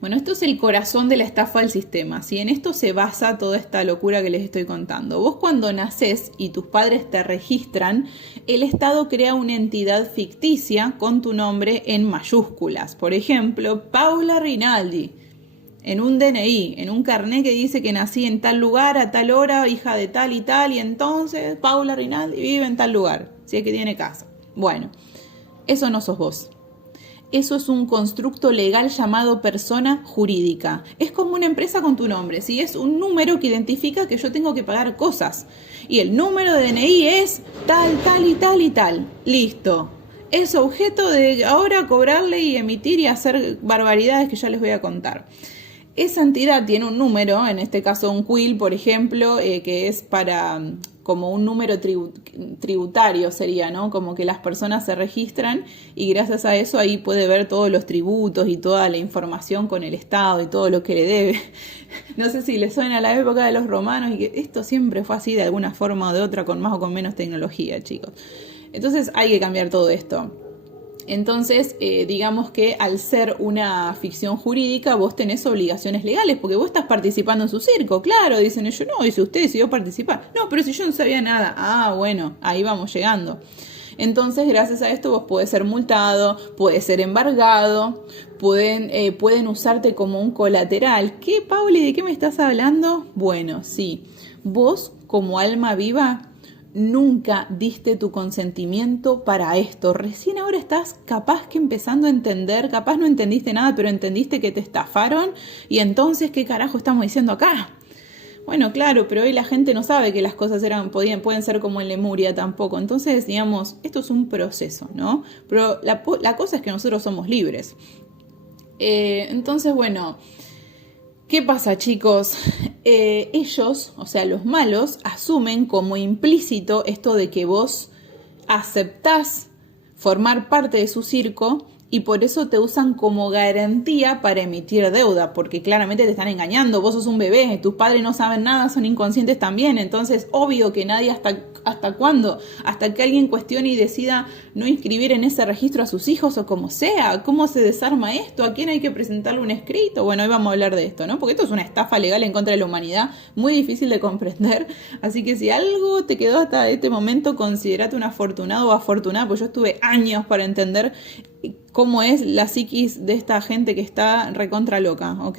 Bueno, esto es el corazón de la estafa del sistema, ¿sí? En esto se basa toda esta locura que les estoy contando. Vos cuando nacés y tus padres te registran, el Estado crea una entidad ficticia con tu nombre en mayúsculas. Por ejemplo, Paula Rinaldi, en un DNI, en un carnet que dice que nací en tal lugar, a tal hora, hija de tal y entonces Paula Rinaldi vive en tal lugar, si es que tiene casa. Bueno, eso no sos vos. Eso es un constructo legal llamado persona jurídica. Es como una empresa con tu nombre, ¿sí? Es un número que identifica que yo tengo que pagar cosas. Y el número de DNI es tal, tal y tal y tal. Listo. Es objeto de ahora cobrarle y emitir y hacer barbaridades que ya les voy a contar. Esa entidad tiene un número, en este caso un CUIL, por ejemplo, que es para como un número tributario sería, ¿no? Como que las personas se registran y gracias a eso ahí puede ver todos los tributos y toda la información con el Estado y todo lo que le debe. No sé si les suena a la época de los romanos y que esto siempre fue así de alguna forma o de otra, con más o con menos tecnología, chicos. Entonces hay que cambiar todo esto. Entonces, digamos que al ser una ficción jurídica, vos tenés obligaciones legales, porque vos estás participando en su circo, claro, dicen ellos, no, dice usted decidió participar, no, pero si yo no sabía nada, bueno, ahí vamos llegando. Entonces, gracias a esto vos podés ser multado, podés ser embargado, pueden usarte como un colateral. ¿Qué, Pauli, de qué me estás hablando? Bueno, sí, vos como alma viva nunca diste tu consentimiento para esto. Recién ahora estás capaz que empezando a entender, capaz no entendiste nada, pero entendiste que te estafaron y entonces, ¿qué carajo estamos diciendo acá? Bueno, claro, pero hoy la gente no sabe que las cosas pueden ser como en Lemuria tampoco. Entonces, digamos, esto es un proceso, ¿no? Pero la cosa es que nosotros somos libres. Entonces, bueno, ¿qué pasa, chicos? Ellos, o sea, los malos, asumen como implícito esto de que vos aceptás formar parte de su circo y por eso te usan como garantía para emitir deuda, porque claramente te están engañando, vos sos un bebé, tus padres no saben nada, son inconscientes también, entonces obvio que nadie hasta cuándo, hasta que alguien cuestione y decida no inscribir en ese registro a sus hijos o como sea, cómo se desarma esto, a quién hay que presentarle un escrito, bueno, hoy vamos a hablar de esto, ¿no? Porque esto es una estafa legal en contra de la humanidad, muy difícil de comprender, así que si algo te quedó hasta este momento, considerate un afortunado o afortunada, pues yo estuve años para entender cómo es la psiquis de esta gente que está recontra loca, ¿ok?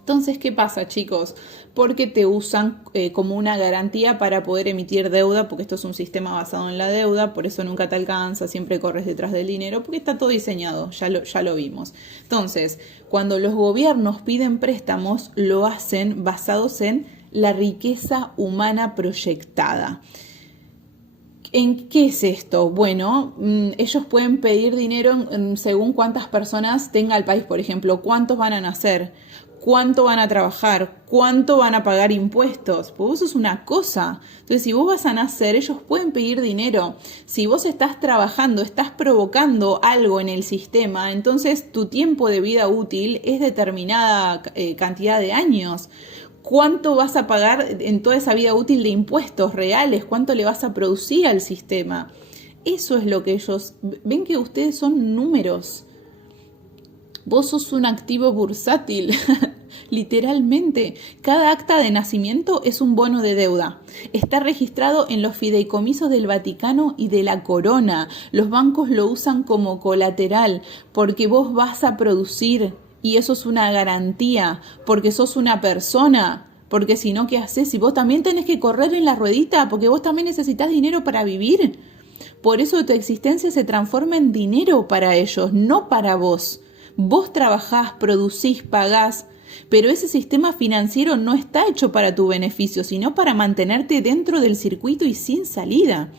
Entonces, ¿qué pasa, chicos? Porque te usan como una garantía para poder emitir deuda, porque esto es un sistema basado en la deuda, por eso nunca te alcanza, siempre corres detrás del dinero, porque está todo diseñado, ya lo vimos. Entonces, cuando los gobiernos piden préstamos, lo hacen basados en la riqueza humana proyectada. ¿En qué es esto? Bueno, ellos pueden pedir dinero según cuántas personas tenga el país, por ejemplo, cuántos van a nacer, cuánto van a trabajar, cuánto van a pagar impuestos. Pues vos sos una cosa. Entonces, si vos vas a nacer, ellos pueden pedir dinero. Si vos estás trabajando, estás provocando algo en el sistema, entonces tu tiempo de vida útil es determinada cantidad de años. ¿Cuánto vas a pagar en toda esa vida útil de impuestos reales? ¿Cuánto le vas a producir al sistema? Eso es lo que ellos... Ven que ustedes son números. Vos sos un activo bursátil. Literalmente. Cada acta de nacimiento es un bono de deuda. Está registrado en los fideicomisos del Vaticano y de la Corona. Los bancos lo usan como colateral porque vos vas a producir... Y eso es una garantía, porque sos una persona, porque si no, ¿qué haces? Si vos también tenés que correr en la ruedita, porque vos también necesitas dinero para vivir. Por eso tu existencia se transforma en dinero para ellos, no para vos. Vos trabajás, producís, pagás, pero ese sistema financiero no está hecho para tu beneficio, sino para mantenerte dentro del circuito y sin salida.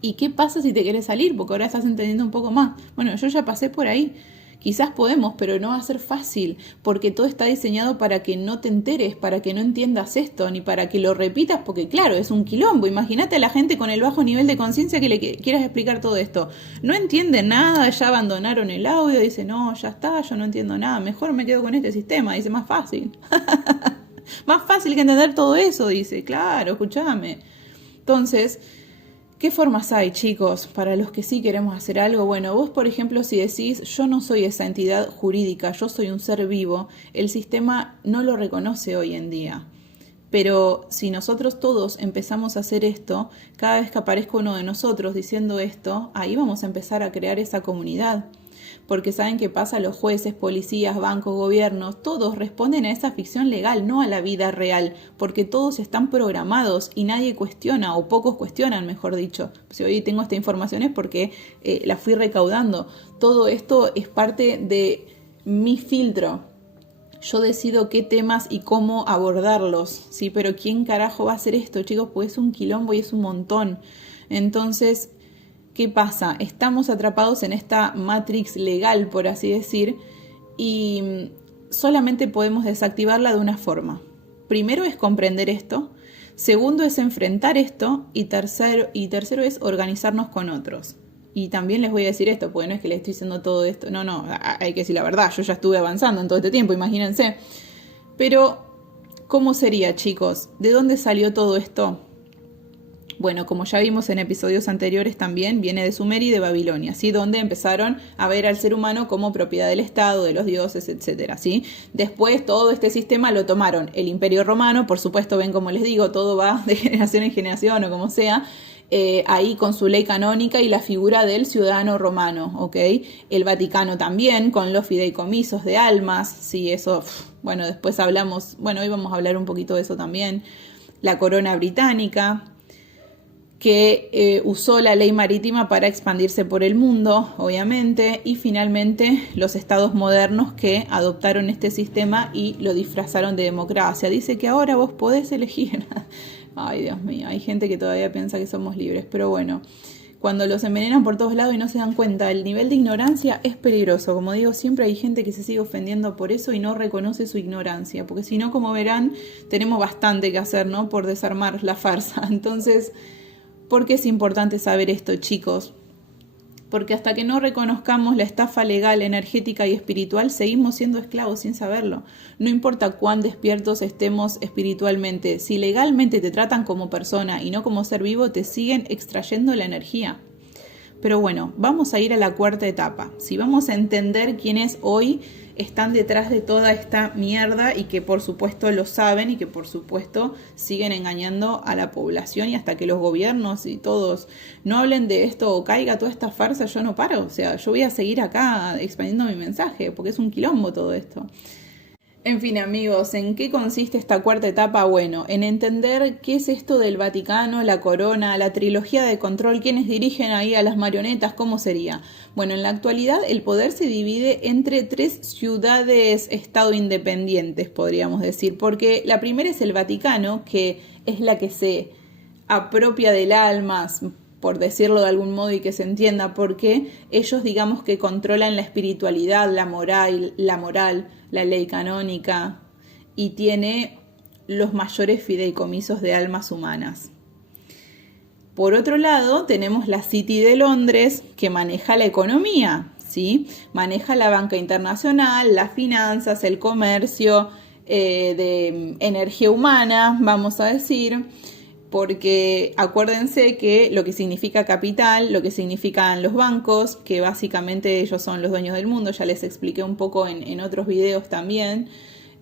¿Y qué pasa si te querés salir? Porque ahora estás entendiendo un poco más. Bueno, yo ya pasé por ahí. Quizás podemos, pero no va a ser fácil, porque todo está diseñado para que no te enteres, para que no entiendas esto, ni para que lo repitas, porque claro, es un quilombo. Imagínate a la gente con el bajo nivel de conciencia que le quieras explicar todo esto. No entiende nada, ya abandonaron el audio, dice, no, ya está, yo no entiendo nada, mejor me quedo con este sistema, dice, más fácil. Más fácil que entender todo eso, dice, claro, escúchame. Entonces... ¿qué formas hay, chicos, para los que sí queremos hacer algo? Bueno, vos, por ejemplo, si decís, yo no soy esa entidad jurídica, yo soy un ser vivo, el sistema no lo reconoce hoy en día. Pero si nosotros todos empezamos a hacer esto, cada vez que aparezca uno de nosotros diciendo esto, ahí vamos a empezar a crear esa comunidad. Porque saben qué pasa, los jueces, policías, bancos, gobiernos, todos responden a esa ficción legal, no a la vida real, porque todos están programados y nadie cuestiona, o pocos cuestionan, mejor dicho. Si hoy tengo esta información es porque la fui recaudando. Todo esto es parte de mi filtro. Yo decido qué temas y cómo abordarlos, ¿sí? Pero ¿quién carajo va a hacer esto, chicos? Pues es un quilombo y es un montón. Entonces... ¿qué pasa? Estamos atrapados en esta matrix legal, por así decir, y solamente podemos desactivarla de una forma. Primero es comprender esto, segundo es enfrentar esto y tercero es organizarnos con otros. Y también les voy a decir esto, porque no es que les estoy diciendo todo esto, no, hay que decir la verdad, yo ya estuve avanzando en todo este tiempo, imagínense. Pero, ¿cómo sería, chicos? ¿De dónde salió todo esto? Bueno, como ya vimos en episodios anteriores también, viene de Sumeria y de Babilonia, ¿sí? Donde empezaron a ver al ser humano como propiedad del Estado, de los dioses, etcétera, ¿sí? Después todo este sistema lo tomaron el Imperio Romano, por supuesto, ven como les digo, todo va de generación en generación o como sea, ahí con su ley canónica y la figura del ciudadano romano, ¿ok? El Vaticano también, con los fideicomisos de almas, sí, eso, bueno, después hablamos, bueno, hoy vamos a hablar un poquito de eso también. La corona británica, que usó la ley marítima para expandirse por el mundo, obviamente, y finalmente los estados modernos que adoptaron este sistema y lo disfrazaron de democracia. Dice que ahora vos podés elegir. Ay, Dios mío, hay gente que todavía piensa que somos libres, pero bueno, cuando los envenenan por todos lados y no se dan cuenta, el nivel de ignorancia es peligroso. Como digo, siempre hay gente que se sigue ofendiendo por eso y no reconoce su ignorancia, porque si no, como verán, tenemos bastante que hacer, ¿no? Por desarmar la farsa. Entonces... ¿por qué es importante saber esto, chicos? Porque hasta que no reconozcamos la estafa legal, energética y espiritual, seguimos siendo esclavos sin saberlo. No importa cuán despiertos estemos espiritualmente, si legalmente te tratan como persona y no como ser vivo, te siguen extrayendo la energía. Pero bueno, vamos a ir a la cuarta etapa. Si vamos a entender quiénes hoy están detrás de toda esta mierda y que por supuesto lo saben y que por supuesto siguen engañando a la población, y hasta que los gobiernos y todos no hablen de esto o caiga toda esta farsa, yo no paro. O sea, yo voy a seguir acá expandiendo mi mensaje porque es un quilombo todo esto. En fin, amigos, ¿en qué consiste esta cuarta etapa? Bueno, en entender qué es esto del Vaticano, la corona, la trilogía de control, quiénes dirigen ahí a las marionetas, cómo sería. Bueno, en la actualidad el poder se divide entre 3 ciudades-estado independientes, podríamos decir, porque la primera es el Vaticano, que es la que se apropia del alma, por decirlo de algún modo y que se entienda, porque ellos digamos que controlan la espiritualidad, la moral, la ley canónica, y tiene los mayores fideicomisos de almas humanas. Por otro lado, tenemos la City de Londres, que maneja la economía, ¿sí? Maneja la banca internacional, las finanzas, el comercio, de energía humana, vamos a decir, porque acuérdense que lo que significa capital, lo que significan los bancos, que básicamente ellos son los dueños del mundo, ya les expliqué un poco en otros videos también,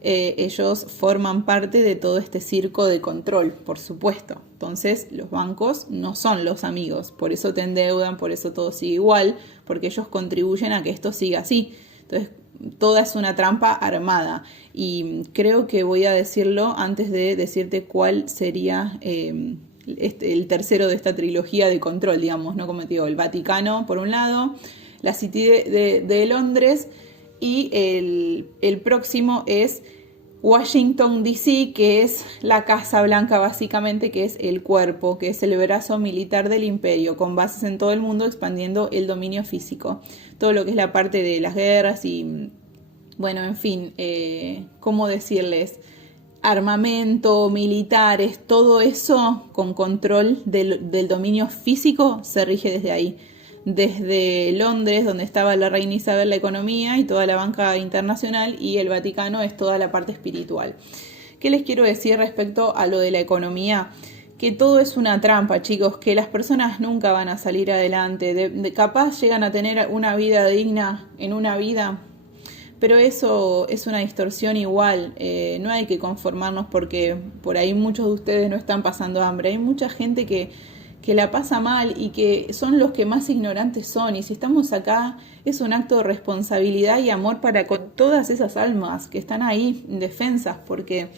ellos forman parte de todo este circo de control, por supuesto. Entonces los bancos no son los amigos, por eso te endeudan, por eso todo sigue igual, porque ellos contribuyen a que esto siga así. Entonces toda es una trampa armada, y creo que voy a decirlo antes de decirte cuál sería el tercero de esta trilogía de control, digamos, ¿no? Como te digo, el Vaticano por un lado, la City de Londres, y el próximo es Washington DC, que es la Casa Blanca básicamente, que es el cuerpo, que es el brazo militar del imperio, con bases en todo el mundo, expandiendo el dominio físico. Todo lo que es la parte de las guerras y, bueno, en fin, ¿cómo decirles? Armamento, militares, todo eso con control del dominio físico se rige desde ahí. Desde Londres, donde estaba la reina Isabel, la economía y toda la banca internacional, y el Vaticano es toda la parte espiritual. ¿Qué les quiero decir respecto a lo de la economía? Que todo es una trampa, chicos, que las personas nunca van a salir adelante, capaz llegan a tener una vida digna en una vida, pero eso es una distorsión igual. No hay que conformarnos porque por ahí muchos de ustedes no están pasando hambre, hay mucha gente que la pasa mal y que son los que más ignorantes son, y si estamos acá es un acto de responsabilidad y amor para con todas esas almas que están ahí indefensas, porque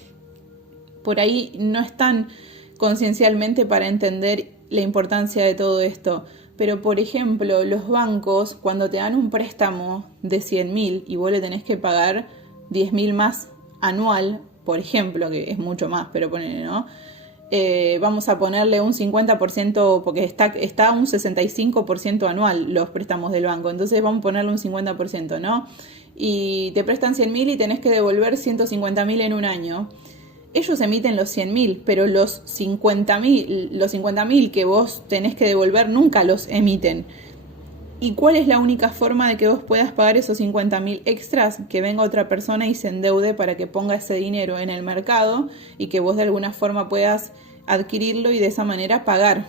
por ahí no están conciencialmente para entender la importancia de todo esto. Pero por ejemplo, los bancos, cuando te dan un préstamo de 100.000 y vos le tenés que pagar 10.000 más anual, por ejemplo, que es mucho más, pero ponele, ¿no? Vamos a ponerle un 50%, porque está un 65% anual los préstamos del banco, entonces vamos a ponerle un 50%, ¿no? Y te prestan 100.000 y tenés que devolver 150.000 en un año. Ellos emiten los 100.000, pero los 50.000 que vos tenés que devolver nunca los emiten. ¿Y cuál es la única forma de que vos puedas pagar esos 50.000 extras? Que venga otra persona y se endeude para que ponga ese dinero en el mercado y que vos de alguna forma puedas adquirirlo y de esa manera pagar.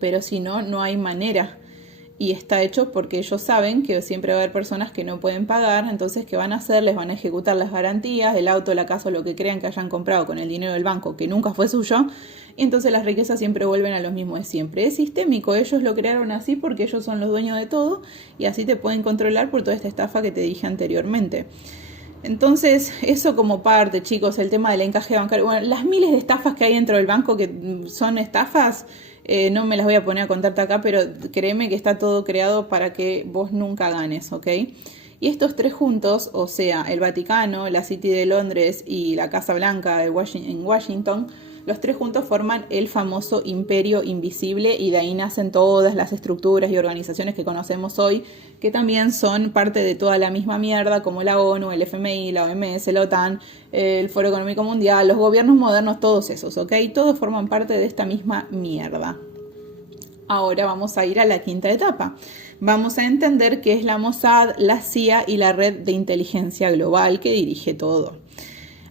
Pero si no, no hay manera. Y está hecho porque ellos saben que siempre va a haber personas que no pueden pagar, entonces ¿qué van a hacer? Les van a ejecutar las garantías, el auto, la casa o lo que crean que hayan comprado con el dinero del banco, que nunca fue suyo, y entonces las riquezas siempre vuelven a los mismos de siempre. Es sistémico, ellos lo crearon así porque ellos son los dueños de todo y así te pueden controlar por toda esta estafa que te dije anteriormente. Entonces, eso como parte, chicos, el tema del encaje bancario. Bueno, las miles de estafas que hay dentro del banco que son estafas, no me las voy a poner a contarte acá, pero créeme que está todo creado para que vos nunca ganes, ¿ok? Y estos 3 juntos, o sea, el Vaticano, la City de Londres y la Casa Blanca en Washington, los 3 juntos forman el famoso imperio invisible, y de ahí nacen todas las estructuras y organizaciones que conocemos hoy, que también son parte de toda la misma mierda, como la ONU, el FMI, la OMS, la OTAN, el Foro Económico Mundial, los gobiernos modernos, todos esos, ¿ok? Todos forman parte de esta misma mierda. Ahora vamos a ir a la quinta etapa. Vamos a entender qué es la Mossad, la CIA y la red de inteligencia global que dirige todo.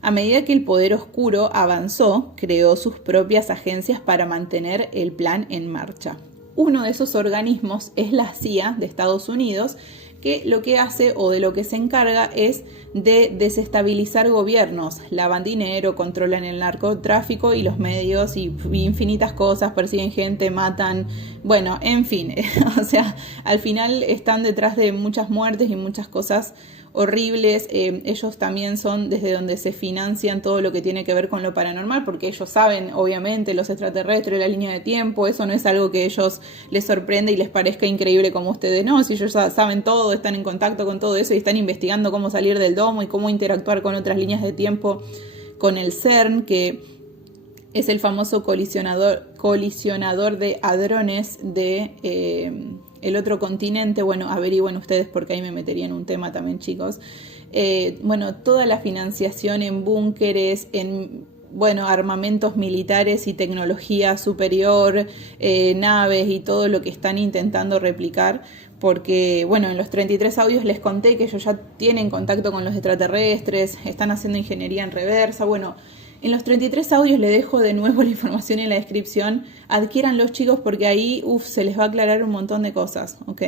A medida que el poder oscuro avanzó, creó sus propias agencias para mantener el plan en marcha. Uno de esos organismos es la CIA de Estados Unidos, que lo que hace o de lo que se encarga es de desestabilizar gobiernos, lavan dinero, controlan el narcotráfico y los medios y infinitas cosas, persiguen gente, matan, bueno, en fin, o sea, al final están detrás de muchas muertes y muchas cosas horribles. Ellos también son desde donde se financian todo lo que tiene que ver con lo paranormal, porque ellos saben, obviamente, los extraterrestres, la línea de tiempo, eso no es algo que a ellos les sorprende y les parezca increíble como ustedes, no, si ellos saben todo, están en contacto con todo eso y están investigando cómo salir del domo y cómo interactuar con otras líneas de tiempo, con el CERN, que es el famoso colisionador de hadrones de el otro continente. Bueno, averigüen ustedes porque ahí me metería en un tema también, chicos. Bueno, toda la financiación en búnkeres, en armamentos militares y tecnología superior, naves y todo lo que están intentando replicar, porque, bueno, en los 33 audios les conté que ellos ya tienen contacto con los extraterrestres, están haciendo ingeniería en reversa, bueno. En los 33 audios les dejo de nuevo la información en la descripción. Adquiéranlos, chicos, porque ahí se les va a aclarar un montón de cosas, ¿ok?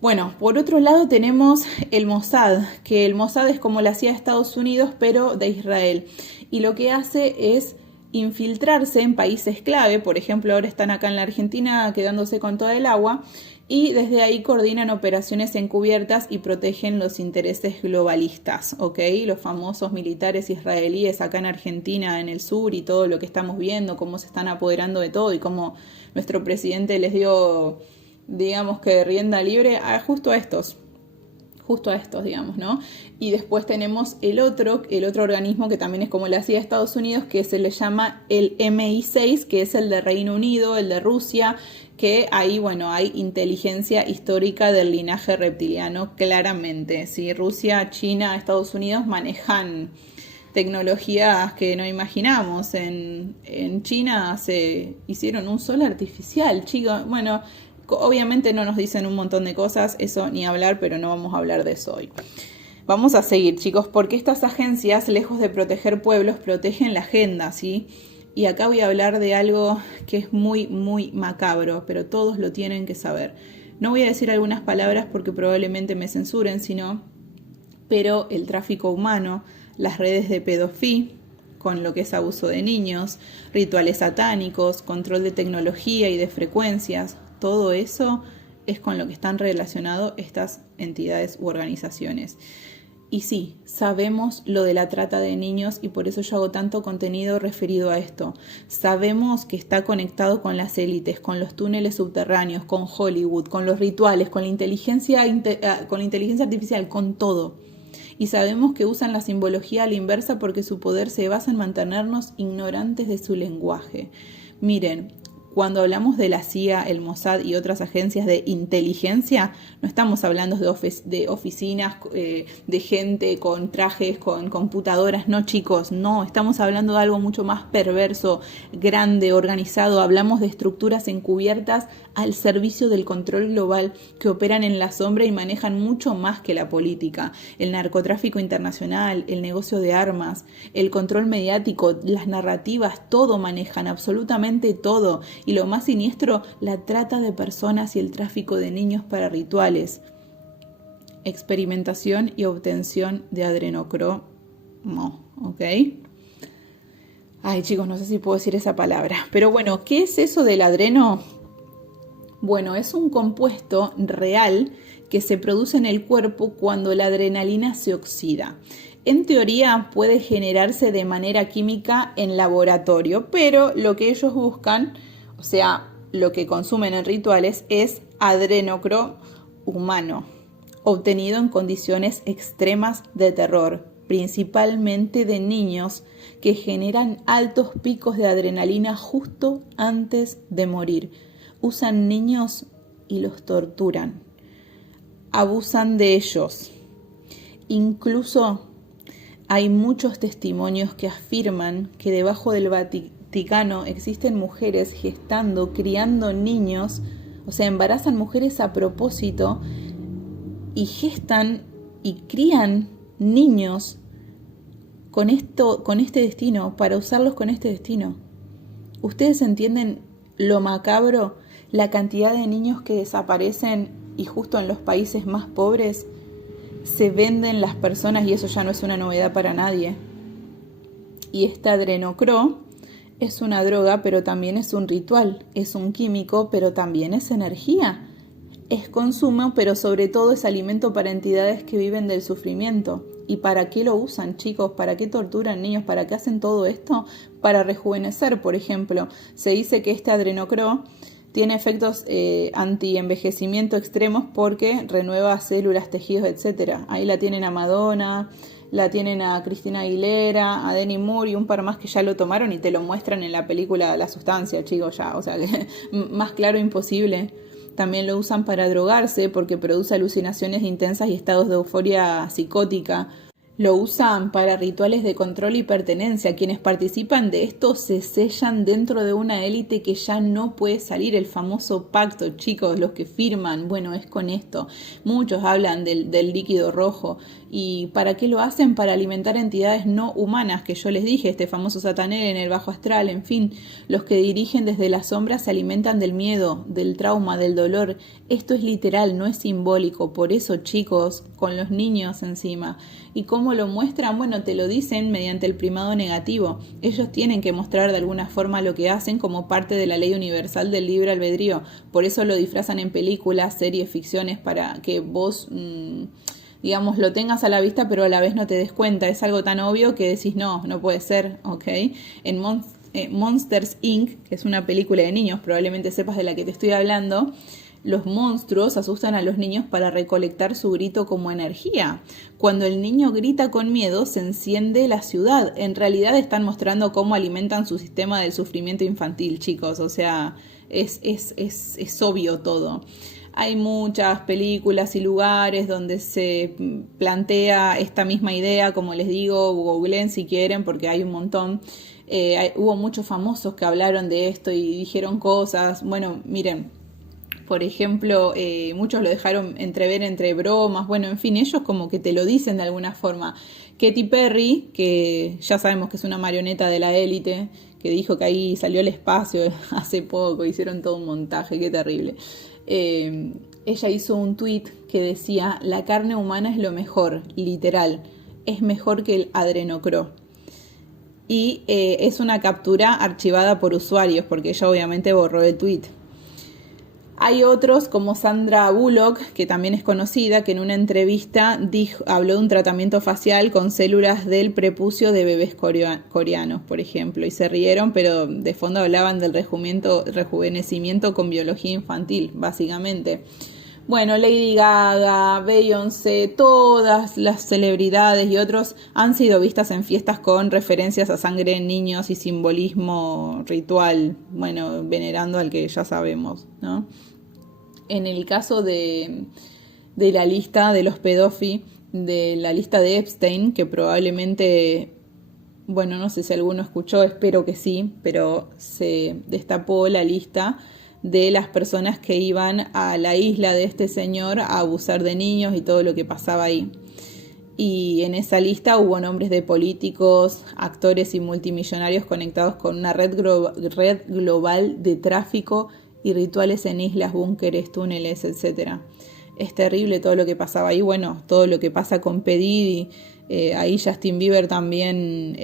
Bueno, por otro lado tenemos el Mossad, que el Mossad es como la CIA de Estados Unidos, pero de Israel. Y lo que hace es infiltrarse en países clave, por ejemplo, ahora están acá en la Argentina quedándose con toda el agua, y desde ahí coordinan operaciones encubiertas y protegen los intereses globalistas, ¿ok? Los famosos militares israelíes acá en Argentina, en el sur, y todo lo que estamos viendo, cómo se están apoderando de todo y cómo nuestro presidente les dio, digamos que rienda libre a justo a estos, digamos, ¿no? Y después tenemos el otro organismo que también es como la CIA de Estados Unidos, que se le llama el MI6, que es el de Reino Unido, el de Rusia, que ahí, bueno, hay inteligencia histórica del linaje reptiliano claramente. ¿Sí? Rusia, China, Estados Unidos manejan tecnologías que no imaginamos. En China se hicieron un sol artificial, chicos. Bueno, obviamente no nos dicen un montón de cosas, eso ni hablar, pero no vamos a hablar de eso hoy. Vamos a seguir, chicos, porque estas agencias, lejos de proteger pueblos, protegen la agenda, ¿sí? Y acá voy a hablar de algo que es muy, muy macabro, pero todos lo tienen que saber. No voy a decir algunas palabras porque probablemente me censuren, pero el tráfico humano, las redes de pedofilia, con lo que es abuso de niños, rituales satánicos, control de tecnología y de frecuencias, todo eso es con lo que están relacionados estas entidades u organizaciones. Y sí, sabemos lo de la trata de niños y por eso yo hago tanto contenido referido a esto. Sabemos que está conectado con las élites, con los túneles subterráneos, con Hollywood, con los rituales, con la inteligencia artificial, con todo. Y sabemos que usan la simbología a la inversa porque su poder se basa en mantenernos ignorantes de su lenguaje. Miren, cuando hablamos de la CIA, el Mossad y otras agencias de inteligencia, no estamos hablando de oficinas, de gente con trajes, con computadoras, no, chicos, no, estamos hablando de algo mucho más perverso, grande, organizado. Hablamos de estructuras encubiertas al servicio del control global que operan en la sombra y manejan mucho más que la política, el narcotráfico internacional, el negocio de armas, el control mediático, las narrativas, todo manejan, absolutamente todo. Y lo más siniestro, la trata de personas y el tráfico de niños para rituales. Experimentación y obtención de adrenocromo, ¿ok? Ay, chicos, no sé si puedo decir esa palabra. Pero bueno, ¿qué es eso del adreno? Bueno, es un compuesto real que se produce en el cuerpo cuando la adrenalina se oxida. En teoría puede generarse de manera química en laboratorio, pero lo que ellos buscan, o sea, lo que consumen en rituales, es adrenocromo humano, obtenido en condiciones extremas de terror, principalmente de niños que generan altos picos de adrenalina justo antes de morir. Usan niños y los torturan, abusan de ellos. Incluso hay muchos testimonios que afirman que debajo del Vaticano existen mujeres gestando, criando niños, o sea, embarazan mujeres a propósito y gestan y crían niños con este destino, para usarlos con este destino. ¿Ustedes entienden lo macabro? La cantidad de niños que desaparecen y justo en los países más pobres se venden las personas, y eso ya no es una novedad para nadie. Y este adrenocro es una droga, pero también es un ritual, es un químico, pero también es energía. Es consumo, pero sobre todo es alimento para entidades que viven del sufrimiento. ¿Y para qué lo usan, chicos? ¿Para qué torturan niños? ¿Para qué hacen todo esto? Para rejuvenecer, por ejemplo. Se dice que este adrenocro tiene efectos anti-envejecimiento extremos porque renueva células, tejidos, etc. Ahí la tienen a Madonna, la tienen a Cristina Aguilera, a Demi Moore y un par más que ya lo tomaron y te lo muestran en la película La Sustancia, chicos, ya. O sea, más claro imposible. También lo usan para drogarse porque produce alucinaciones intensas y estados de euforia psicótica. Lo usan para rituales de control y pertenencia. Quienes participan de esto se sellan dentro de una élite que ya no puede salir. El famoso pacto, chicos, los que firman, bueno, es con esto. Muchos hablan del líquido rojo. ¿Y para qué lo hacen? Para alimentar entidades no humanas, que yo les dije, este famoso Satanel en el bajo astral, en fin. Los que dirigen desde las sombras se alimentan del miedo, del trauma, del dolor. Esto es literal, no es simbólico. Por eso, chicos, con los niños encima. ¿Y cómo lo muestran? Bueno, te lo dicen mediante el primado negativo. Ellos tienen que mostrar de alguna forma lo que hacen como parte de la ley universal del libre albedrío. Por eso lo disfrazan en películas, series, ficciones, para que vos, digamos, lo tengas a la vista, pero a la vez no te des cuenta. Es algo tan obvio que decís, no puede ser, ¿ok? En Monsters, Inc., que es una película de niños, probablemente sepas de la que te estoy hablando. Los monstruos asustan a los niños para recolectar su grito como energía. Cuando el niño grita con miedo, se enciende la ciudad. En realidad están mostrando cómo alimentan su sistema del sufrimiento infantil, chicos. O sea, es obvio todo. Hay muchas películas y lugares donde se plantea esta misma idea, como les digo, googleen si quieren, porque hay un montón. Hubo muchos famosos que hablaron de esto y dijeron cosas. Bueno, miren. Por ejemplo, muchos lo dejaron entrever entre bromas, bueno, en fin, ellos como que te lo dicen de alguna forma. Katy Perry, que ya sabemos que es una marioneta de la élite, que dijo que ahí salió al espacio hace poco, hicieron todo un montaje, qué terrible. Ella hizo un tweet que decía, la carne humana es lo mejor, literal, es mejor que el adrenocro. Y es una captura archivada por usuarios, porque ella obviamente borró el tweet. Hay otros como Sandra Bullock, que también es conocida, que en una entrevista habló de un tratamiento facial con células del prepucio de bebés coreanos, por ejemplo, y se rieron, pero de fondo hablaban del rejuvenecimiento con biología infantil, básicamente. Bueno, Lady Gaga, Beyoncé, todas las celebridades y otros han sido vistas en fiestas con referencias a sangre en niños y simbolismo ritual, bueno, venerando al que ya sabemos, ¿no? En el caso de la lista de los pedófilos, de la lista de Epstein, que probablemente, bueno, no sé si alguno escuchó, espero que sí, pero se destapó la lista de las personas que iban a la isla de este señor a abusar de niños y todo lo que pasaba ahí. Y en esa lista hubo nombres de políticos, actores y multimillonarios conectados con una red global de tráfico y rituales en islas, búnkeres, túneles, etc. Es terrible todo lo que pasaba ahí. Bueno, todo lo que pasa con P. Diddy, ahí Justin Bieber también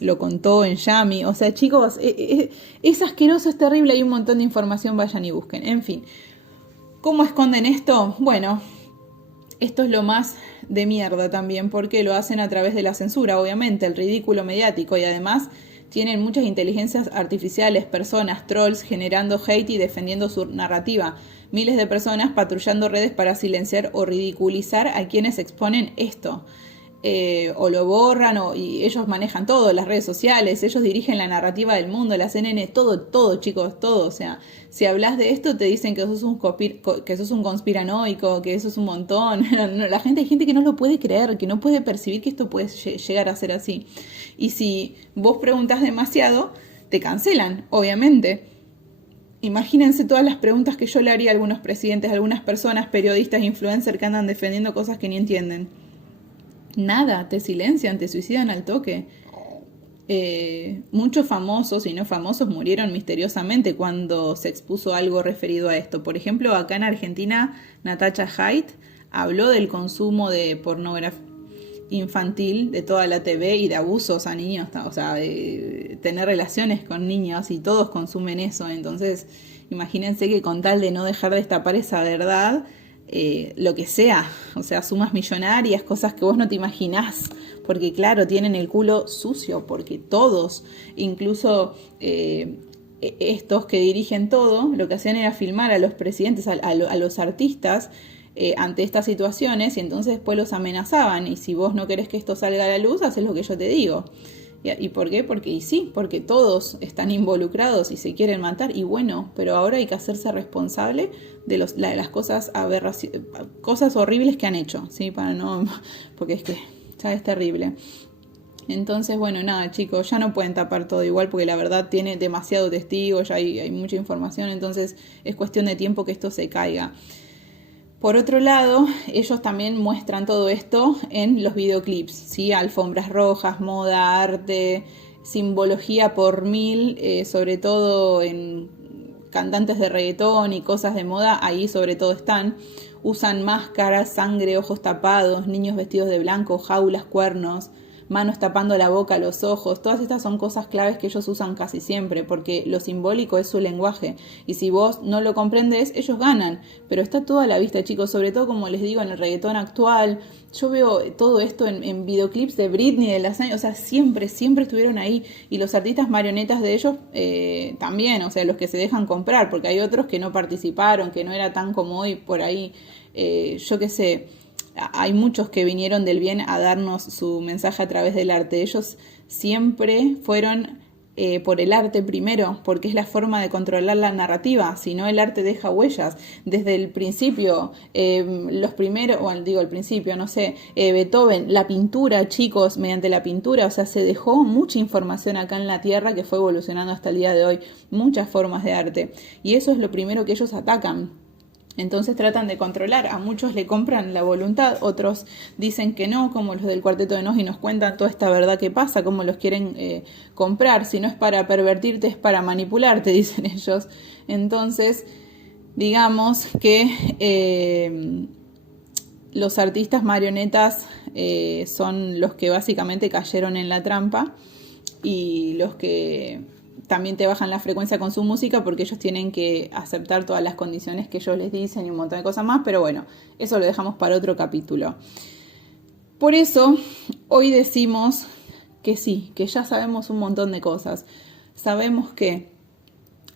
lo contó en Yami. O sea, chicos, es asqueroso, es terrible. Hay un montón de información, vayan y busquen. En fin, ¿cómo esconden esto? Bueno, esto es lo más de mierda también, porque lo hacen a través de la censura, obviamente, el ridículo mediático, y además tienen muchas inteligencias artificiales, personas, trolls, generando hate y defendiendo su narrativa. Miles de personas patrullando redes para silenciar o ridiculizar a quienes exponen esto. O lo borran, y ellos manejan todo, las redes sociales, ellos dirigen la narrativa del mundo, la CNN, todo, chicos, todo. O sea, si hablas de esto te dicen que sos un conspiranoico, que eso es un montón. Hay gente que no lo puede creer, que no puede percibir que esto puede llegar a ser así. Y si vos preguntás demasiado, te cancelan, obviamente. Imagínense todas las preguntas que yo le haría a algunos presidentes, a algunas personas, periodistas, influencers que andan defendiendo cosas que ni entienden. Nada, te silencian, te suicidan al toque. Muchos famosos y no famosos murieron misteriosamente cuando se expuso algo referido a esto. Por ejemplo, acá en Argentina, Natacha Haidt habló del consumo de pornografía infantil de toda la TV y de abusos a niños, o sea, de tener relaciones con niños, y todos consumen eso. Entonces, imagínense que con tal de no dejar de destapar esa verdad, lo que sea, o sea, sumas millonarias, cosas que vos no te imaginás, porque claro, tienen el culo sucio, porque todos, incluso estos que dirigen todo, lo que hacían era filmar a los presidentes, a los artistas, ante estas situaciones, y entonces después los amenazaban, y si vos no querés que esto salga a la luz, haces lo que yo te digo. ¿Y por qué? Porque todos están involucrados y se quieren matar, y bueno, pero ahora hay que hacerse responsable de las cosas horribles que han hecho, ¿sí? Porque es que ya es terrible. Entonces, bueno, nada, chicos, ya no pueden tapar todo igual, porque la verdad tiene demasiado testigo, ya hay mucha información, entonces es cuestión de tiempo que esto se caiga. Por otro lado, ellos también muestran todo esto en los videoclips, ¿sí? Alfombras rojas, moda, arte, simbología por mil, sobre todo en cantantes de reggaetón y cosas de moda, ahí sobre todo están. Usan máscaras, sangre, ojos tapados, niños vestidos de blanco, jaulas, cuernos, manos tapando la boca, los ojos. Todas estas son cosas claves que ellos usan casi siempre, porque lo simbólico es su lenguaje, y si vos no lo comprendés, ellos ganan. Pero está todo a la vista, chicos, sobre todo, como les digo, en el reggaetón actual. Yo veo todo esto en videoclips de Britney, de las años, o sea, siempre estuvieron ahí, y los artistas marionetas de ellos también, o sea, los que se dejan comprar, porque hay otros que no participaron, que no era tan como hoy por ahí, yo qué sé. Hay muchos que vinieron del bien a darnos su mensaje a través del arte. Ellos siempre fueron por el arte primero, porque es la forma de controlar la narrativa. Si no, el arte deja huellas. Desde el principio, los primeros, o digo el principio, no sé, Beethoven, la pintura, chicos, mediante la pintura, o sea, se dejó mucha información acá en la Tierra que fue evolucionando hasta el día de hoy. Muchas formas de arte. Y eso es lo primero que ellos atacan. Entonces tratan de controlar, a muchos le compran la voluntad, otros dicen que no, como los del Cuarteto de Nos, y nos cuentan toda esta verdad que pasa, cómo los quieren comprar. Si no es para pervertirte, es para manipularte, dicen ellos. Entonces, digamos que los artistas marionetas son los que básicamente cayeron en la trampa, y los que también te bajan la frecuencia con su música, porque ellos tienen que aceptar todas las condiciones que ellos les dicen y un montón de cosas más, pero bueno, eso lo dejamos para otro capítulo. Por eso, hoy decimos que sí, que ya sabemos un montón de cosas. Sabemos que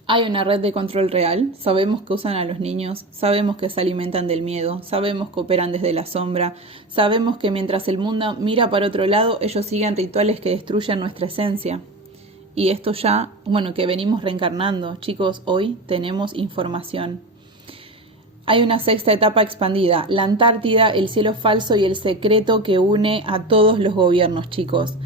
hay una red de control real, sabemos que usan a los niños, sabemos que se alimentan del miedo, sabemos que operan desde la sombra, sabemos que mientras el mundo mira para otro lado, ellos siguen rituales que destruyen nuestra esencia. Y esto ya, bueno, que venimos reencarnando. Chicos, hoy tenemos información. Hay una sexta etapa expandida, la Antártida, el cielo falso y el secreto que une a todos los gobiernos, chicos.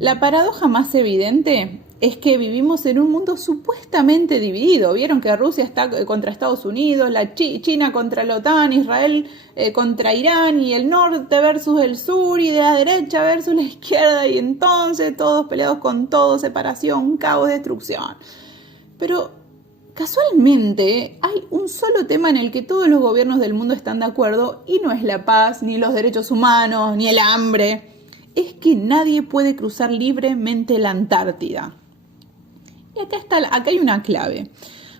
La paradoja más evidente es que vivimos en un mundo supuestamente dividido. Vieron que Rusia está contra Estados Unidos, China contra la OTAN, Israel contra Irán, y el norte versus el sur, y de la derecha versus la izquierda, y entonces todos peleados con todo, separación, caos, destrucción. Pero casualmente hay un solo tema en el que todos los gobiernos del mundo están de acuerdo, y no es la paz, ni los derechos humanos, ni el hambre. Es que nadie puede cruzar libremente la Antártida. Y acá hay una clave.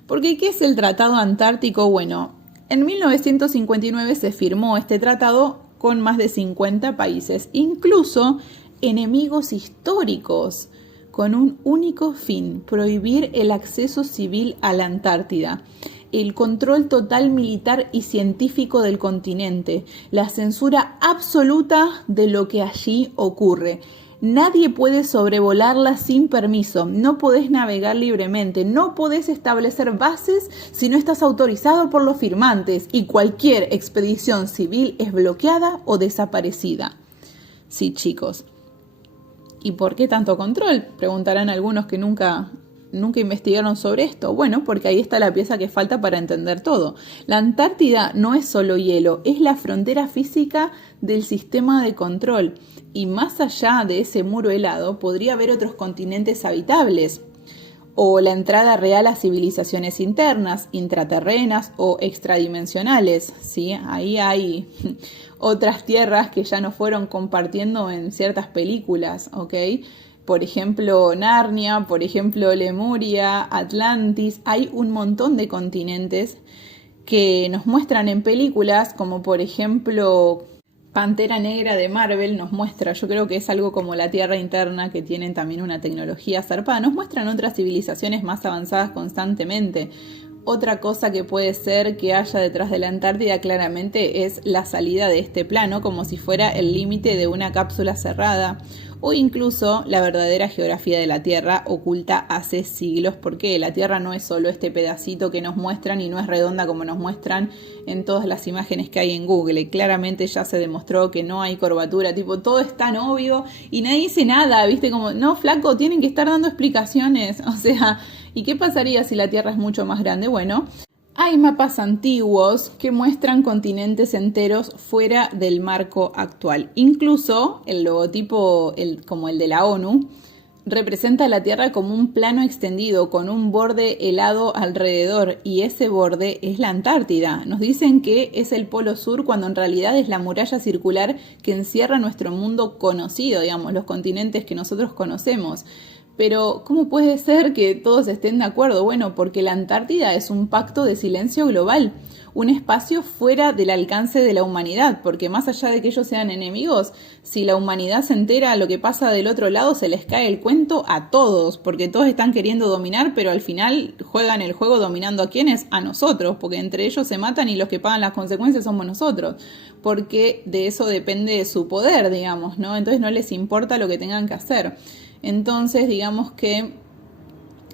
Porque, ¿qué es el Tratado Antártico? Bueno, en 1959 se firmó este tratado con más de 50 países, incluso enemigos históricos, con un único fin: prohibir el acceso civil a la Antártida, el control total militar y científico del continente, la censura absoluta de lo que allí ocurre. Nadie puede sobrevolarla sin permiso, no podés navegar libremente, no podés establecer bases si no estás autorizado por los firmantes, y cualquier expedición civil es bloqueada o desaparecida. Sí, chicos. ¿Y por qué tanto control? Preguntarán algunos que nunca investigaron sobre esto. Bueno, porque ahí está la pieza que falta para entender todo. La Antártida no es solo hielo, es la frontera física del sistema de control. Y más allá de ese muro helado, podría haber otros continentes habitables. O la entrada real a civilizaciones internas, intraterrenas o extradimensionales, ¿sí? Ahí hay otras tierras que ya nos fueron compartiendo en ciertas películas, ¿ok? Por ejemplo, Narnia, por ejemplo, Lemuria, Atlantis. Hay un montón de continentes que nos muestran en películas, como por ejemplo Pantera Negra de Marvel nos muestra, yo creo que es algo como la Tierra Interna, que tienen también una tecnología zarpada, nos muestran otras civilizaciones más avanzadas constantemente. Otra cosa que puede ser que haya detrás de la Antártida claramente es la salida de este plano, como si fuera el límite de una cápsula cerrada, o incluso la verdadera geografía de la Tierra oculta hace siglos, porque la Tierra no es solo este pedacito que nos muestran y no es redonda como nos muestran en todas las imágenes que hay en Google. Y claramente ya se demostró que no hay curvatura, tipo, todo es tan obvio y nadie dice nada, ¿viste? Como, no, flaco, tienen que estar dando explicaciones, o sea, ¿y qué pasaría si la Tierra es mucho más grande? Bueno, hay mapas antiguos que muestran continentes enteros fuera del marco actual. Incluso el logotipo, como el de la ONU, representa a la Tierra como un plano extendido con un borde helado alrededor, y ese borde es la Antártida. Nos dicen que es el polo sur cuando en realidad es la muralla circular que encierra nuestro mundo conocido, digamos, los continentes que nosotros conocemos. Pero, ¿cómo puede ser que todos estén de acuerdo? Bueno, porque la Antártida es un pacto de silencio global, un espacio fuera del alcance de la humanidad, porque más allá de que ellos sean enemigos, si la humanidad se entera de lo que pasa del otro lado, se les cae el cuento a todos, porque todos están queriendo dominar, pero al final juegan el juego dominando a quiénes, a nosotros, porque entre ellos se matan y los que pagan las consecuencias somos nosotros, porque de eso depende su poder, digamos, ¿no? Entonces no les importa lo que tengan que hacer. Entonces, digamos que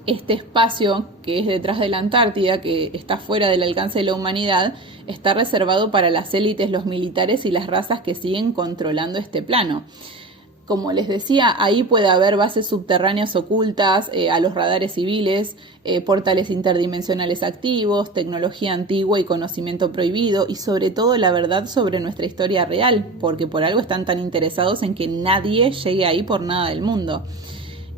este espacio que es detrás de la Antártida, que está fuera del alcance de la humanidad, está reservado para las élites, los militares y las razas que siguen controlando este plano. Como les decía, ahí puede haber bases subterráneas ocultas a los radares civiles, portales interdimensionales activos, tecnología antigua y conocimiento prohibido, y sobre todo la verdad sobre nuestra historia real, porque por algo están tan interesados en que nadie llegue ahí por nada del mundo.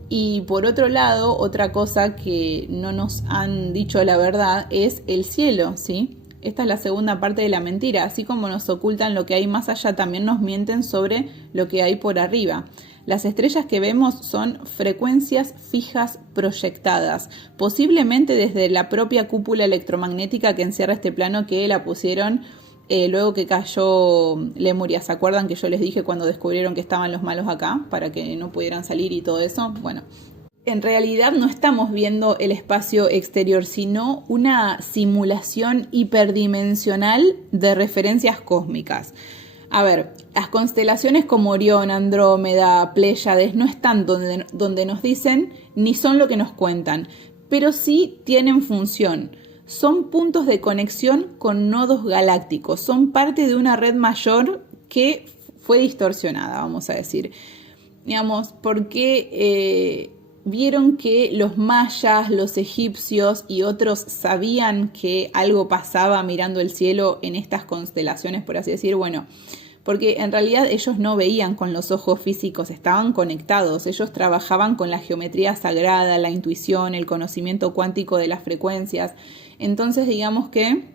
Y por otro lado, otra cosa que no nos han dicho la verdad es el cielo, ¿sí? Esta es la segunda parte de la mentira. Así como nos ocultan lo que hay más allá, también nos mienten sobre lo que hay por arriba. Las estrellas que vemos son frecuencias fijas proyectadas, posiblemente desde la propia cúpula electromagnética que encierra este plano, que la pusieron luego que cayó Lemuria. ¿Se acuerdan que yo les dije cuando descubrieron que estaban los malos acá para que no pudieran salir y todo eso? Bueno, en realidad no estamos viendo el espacio exterior, sino una simulación hiperdimensional de referencias cósmicas. A ver, las constelaciones como Orión, Andrómeda, Pléyades no están donde nos dicen ni son lo que nos cuentan, pero sí tienen función. Son puntos de conexión con nodos galácticos, son parte de una red mayor que fue distorsionada, vamos a decir. Digamos, porque vieron que los mayas, los egipcios y otros sabían que algo pasaba mirando el cielo en estas constelaciones, por así decir. Bueno, porque en realidad ellos no veían con los ojos físicos, estaban conectados, ellos trabajaban con la geometría sagrada, la intuición, el conocimiento cuántico de las frecuencias. Entonces, digamos que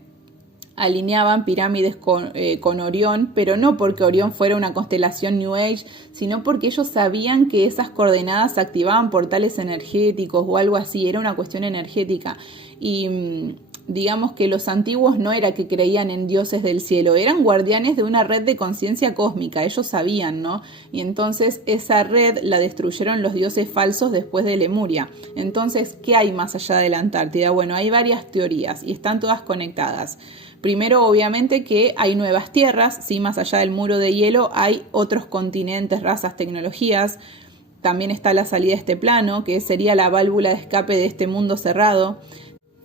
alineaban pirámides con Orión, pero no porque Orión fuera una constelación New Age, sino porque ellos sabían que esas coordenadas activaban portales energéticos o algo así, era una cuestión energética. Y digamos que los antiguos no era que creían en dioses del cielo, eran guardianes de una red de conciencia cósmica, ellos sabían, ¿no? Y entonces esa red la destruyeron los dioses falsos después de Lemuria. Entonces, ¿qué hay más allá de la Antártida? Bueno, hay varias teorías y están todas conectadas. Primero, obviamente, que hay nuevas tierras, ¿sí? Más allá del muro de hielo hay otros continentes, razas, tecnologías. También está la salida de este plano, que sería la válvula de escape de este mundo cerrado.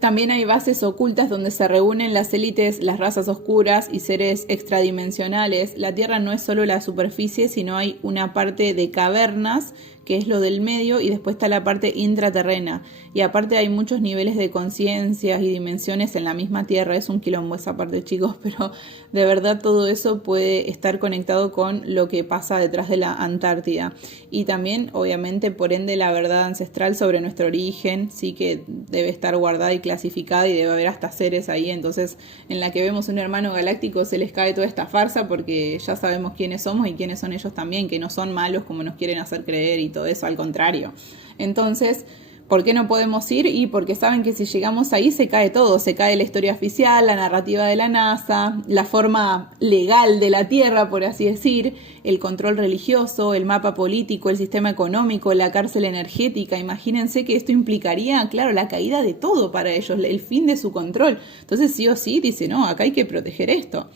También hay bases ocultas donde se reúnen las élites, las razas oscuras y seres extradimensionales. La Tierra no es solo la superficie, sino hay una parte de cavernas que es lo del medio, y después está la parte intraterrena. Y aparte hay muchos niveles de conciencias y dimensiones en la misma Tierra. Es un quilombo esa parte, chicos, pero de verdad todo eso puede estar conectado con lo que pasa detrás de la Antártida. Y también, obviamente, por ende, la verdad ancestral sobre nuestro origen, sí que debe estar guardada y clasificada, y debe haber hasta seres ahí. Entonces, en la que vemos un hermano galáctico, se les cae toda esta farsa, porque ya sabemos quiénes somos y quiénes son ellos también, que no son malos como nos quieren hacer creer y todo eso, al contrario. Entonces, ¿por qué no podemos ir? Y porque saben que si llegamos ahí se cae todo, se cae la historia oficial, la narrativa de la NASA, la forma legal de la Tierra, por así decir, el control religioso, el mapa político, el sistema económico, la cárcel energética. Imagínense que esto implicaría, claro, la caída de todo para ellos, el fin de su control. Entonces sí o sí dice, no, acá hay que proteger esto.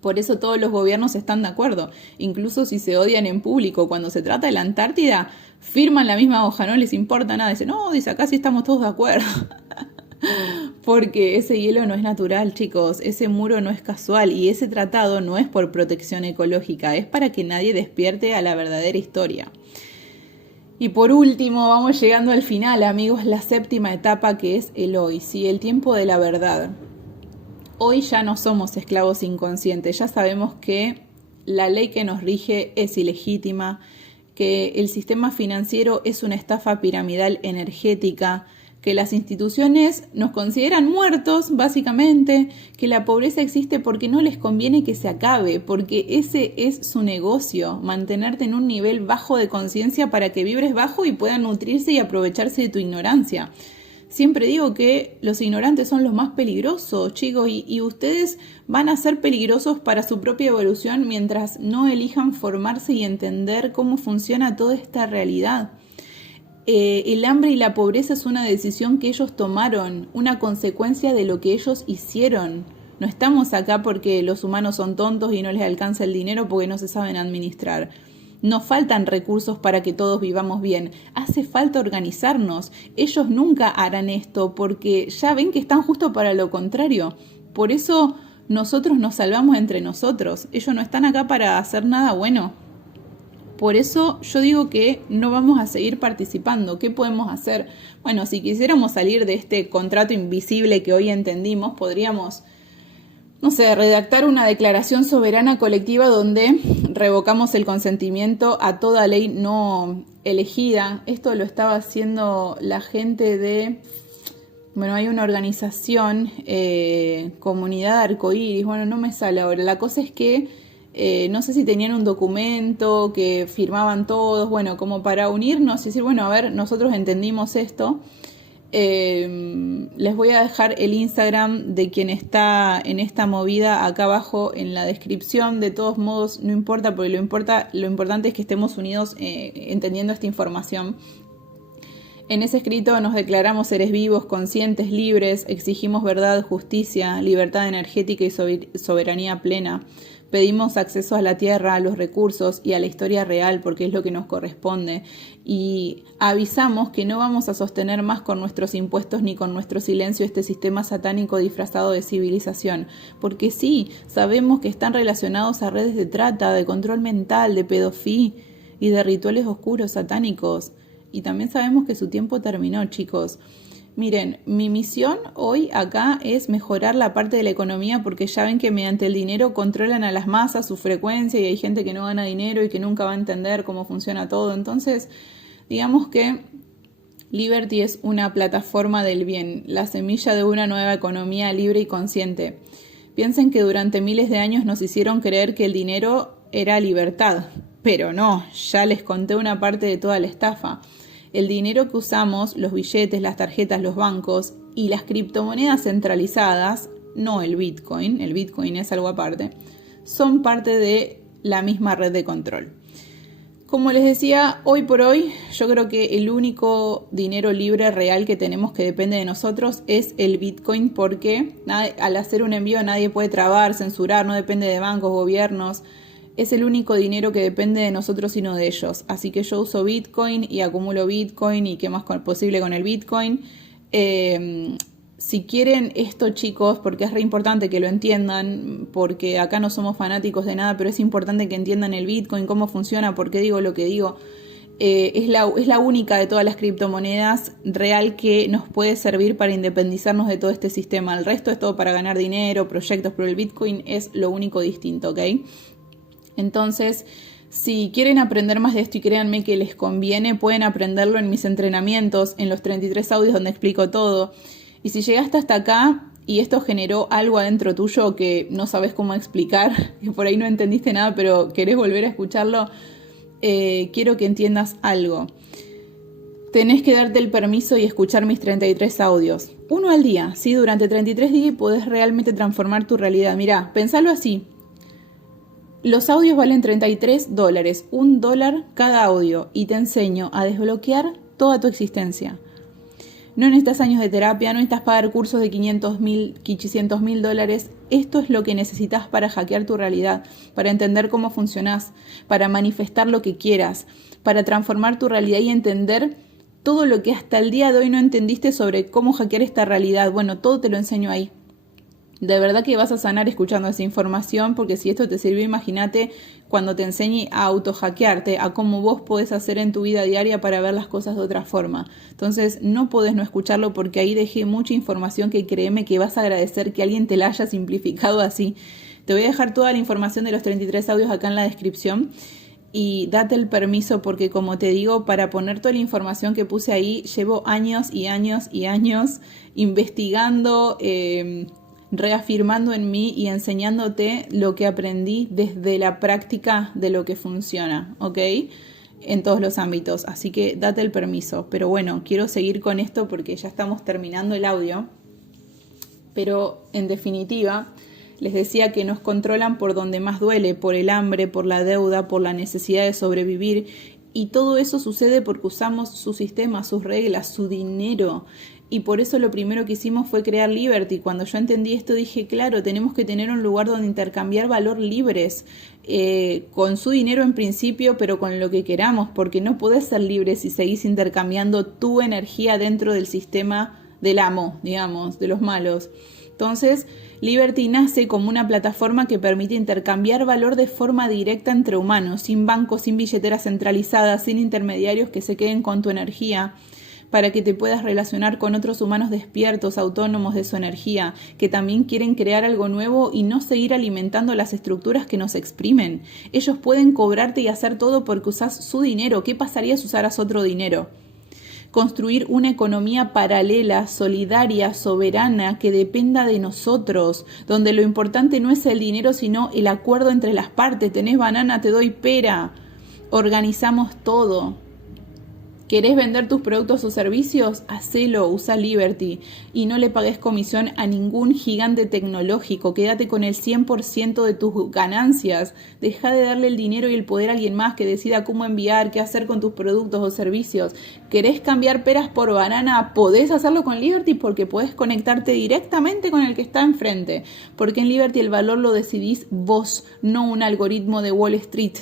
Por eso todos los gobiernos están de acuerdo, incluso si se odian en público. Cuando se trata de la Antártida, firman la misma hoja, no les importa nada, dicen, no, dice, acá sí estamos todos de acuerdo. Porque ese hielo no es natural, chicos, ese muro no es casual, y ese tratado no es por protección ecológica, es para que nadie despierte a la verdadera historia. Y por último, vamos llegando al final, amigos, la séptima etapa, que es el hoy, ¿sí? El tiempo de la verdad. Hoy ya no somos esclavos inconscientes, ya sabemos que la ley que nos rige es ilegítima, que el sistema financiero es una estafa piramidal energética, que las instituciones nos consideran muertos, básicamente, que la pobreza existe porque no les conviene que se acabe, porque ese es su negocio, mantenerte en un nivel bajo de conciencia para que vibres bajo y puedan nutrirse y aprovecharse de tu ignorancia. Siempre digo que los ignorantes son los más peligrosos, chicos, y ustedes van a ser peligrosos para su propia evolución mientras no elijan formarse y entender cómo funciona toda esta realidad. El hambre y la pobreza es una decisión que ellos tomaron, una consecuencia de lo que ellos hicieron. No estamos acá porque los humanos son tontos y no les alcanza el dinero porque no se saben administrar. Nos faltan recursos para que todos vivamos bien. Hace falta organizarnos. Ellos nunca harán esto porque ya ven que están justo para lo contrario. Por eso nosotros nos salvamos entre nosotros. Ellos no están acá para hacer nada bueno. Por eso yo digo que no vamos a seguir participando. ¿Qué podemos hacer? Bueno, si quisiéramos salir de este contrato invisible que hoy entendimos, podríamos, no sé, redactar una declaración soberana colectiva donde revocamos el consentimiento a toda ley no elegida. Esto lo estaba haciendo la gente de, bueno, hay una organización, Comunidad Arcoíris, bueno, no me sale ahora. La cosa es que no sé si tenían un documento que firmaban todos, bueno, como para unirnos y decir, bueno, a ver, nosotros entendimos esto. Les voy a dejar el Instagram de quien está en esta movida acá abajo en la descripción. De todos modos, no importa, porque lo importante es que estemos unidos entendiendo esta información. En ese escrito nos declaramos seres vivos, conscientes, libres, exigimos verdad, justicia, libertad energética y soberanía plena. Pedimos acceso a la tierra, a los recursos y a la historia real porque es lo que nos corresponde. Y avisamos que no vamos a sostener más con nuestros impuestos ni con nuestro silencio este sistema satánico disfrazado de civilización. Porque sí, sabemos que están relacionados a redes de trata, de control mental, de pedofilia y de rituales oscuros satánicos. Y también sabemos que su tiempo terminó, chicos. Miren, mi misión hoy acá es mejorar la parte de la economía porque ya ven que mediante el dinero controlan a las masas, su frecuencia, y hay gente que no gana dinero y que nunca va a entender cómo funciona todo. Entonces, digamos que Liberty es una plataforma del bien, la semilla de una nueva economía libre y consciente. Piensen que durante miles de años nos hicieron creer que el dinero era libertad, pero no, ya les conté una parte de toda la estafa. El dinero que usamos, los billetes, las tarjetas, los bancos y las criptomonedas centralizadas, no el Bitcoin es algo aparte, son parte de la misma red de control. Como les decía, hoy por hoy yo creo que el único dinero libre real que tenemos que depende de nosotros es el Bitcoin, porque al hacer un envío nadie puede trabar, censurar, no depende de bancos, gobiernos. Es el único dinero que depende de nosotros y no de ellos. Así que yo uso Bitcoin y acumulo Bitcoin y qué más posible con el Bitcoin. Si quieren esto, chicos, porque es re importante que lo entiendan, porque acá no somos fanáticos de nada, pero es importante que entiendan el Bitcoin, cómo funciona, por qué digo lo que digo. es la única de todas las criptomonedas real que nos puede servir para independizarnos de todo este sistema. El resto es todo para ganar dinero, proyectos, pero el Bitcoin es lo único distinto, ¿ok? Entonces, si quieren aprender más de esto y créanme que les conviene, pueden aprenderlo en mis entrenamientos, en los 33 audios donde explico todo. Y si llegaste hasta acá y esto generó algo adentro tuyo que no sabes cómo explicar, que por ahí no entendiste nada, pero querés volver a escucharlo, quiero que entiendas algo. Tenés que darte el permiso y escuchar mis 33 audios. Uno al día, ¿sí? Durante 33 días podés realmente transformar tu realidad. Mirá, pensalo así. Los audios valen $33, $1 cada audio, y te enseño a desbloquear toda tu existencia. No necesitas años de terapia, no necesitas pagar cursos de $800,000. Esto es lo que necesitas para hackear tu realidad, para entender cómo funcionás, para manifestar lo que quieras, para transformar tu realidad y entender todo lo que hasta el día de hoy no entendiste sobre cómo hackear esta realidad. Bueno, todo te lo enseño ahí. De verdad que vas a sanar escuchando esa información, porque si esto te sirvió, imagínate cuando te enseñe a autohackearte, a cómo vos podés hacer en tu vida diaria para ver las cosas de otra forma. Entonces no podés no escucharlo, porque ahí dejé mucha información que créeme que vas a agradecer que alguien te la haya simplificado así. Te voy a dejar toda la información de los 33 audios acá en la descripción. Y date el permiso, porque como te digo, para poner toda la información que puse ahí, llevo años y años y años investigando, reafirmando en mí y enseñándote lo que aprendí desde la práctica de lo que funciona, ¿ok? En todos los ámbitos, así que date el permiso. Pero bueno, quiero seguir con esto porque ya estamos terminando el audio. Pero en definitiva, les decía que nos controlan por donde más duele, por el hambre, por la deuda, por la necesidad de sobrevivir. Y todo eso sucede porque usamos su sistema, sus reglas, su dinero. Y por eso lo primero que hicimos fue crear Liberty. Cuando yo entendí esto dije, claro, tenemos que tener un lugar donde intercambiar valor libres, con su dinero en principio, pero con lo que queramos, porque no podés ser libre si seguís intercambiando tu energía dentro del sistema del amo, digamos, de los malos. Entonces, Liberty nace como una plataforma que permite intercambiar valor de forma directa entre humanos, sin bancos, sin billeteras centralizadas, sin intermediarios que se queden con tu energía, para que te puedas relacionar con otros humanos despiertos, autónomos de su energía, que también quieren crear algo nuevo y no seguir alimentando las estructuras que nos exprimen. Ellos pueden cobrarte y hacer todo porque usás su dinero. ¿Qué pasaría si usaras otro dinero? Construir una economía paralela, solidaria, soberana, que dependa de nosotros, donde lo importante no es el dinero, sino el acuerdo entre las partes. Tenés banana, te doy pera. Organizamos todo. ¿Querés vender tus productos o servicios? Hacelo, usa Liberty y no le pagues comisión a ningún gigante tecnológico. Quédate con el 100% de tus ganancias. Deja de darle el dinero y el poder a alguien más que decida cómo enviar, qué hacer con tus productos o servicios. ¿Querés cambiar peras por banana? Podés hacerlo con Liberty porque podés conectarte directamente con el que está enfrente. Porque en Liberty el valor lo decidís vos, no un algoritmo de Wall Street.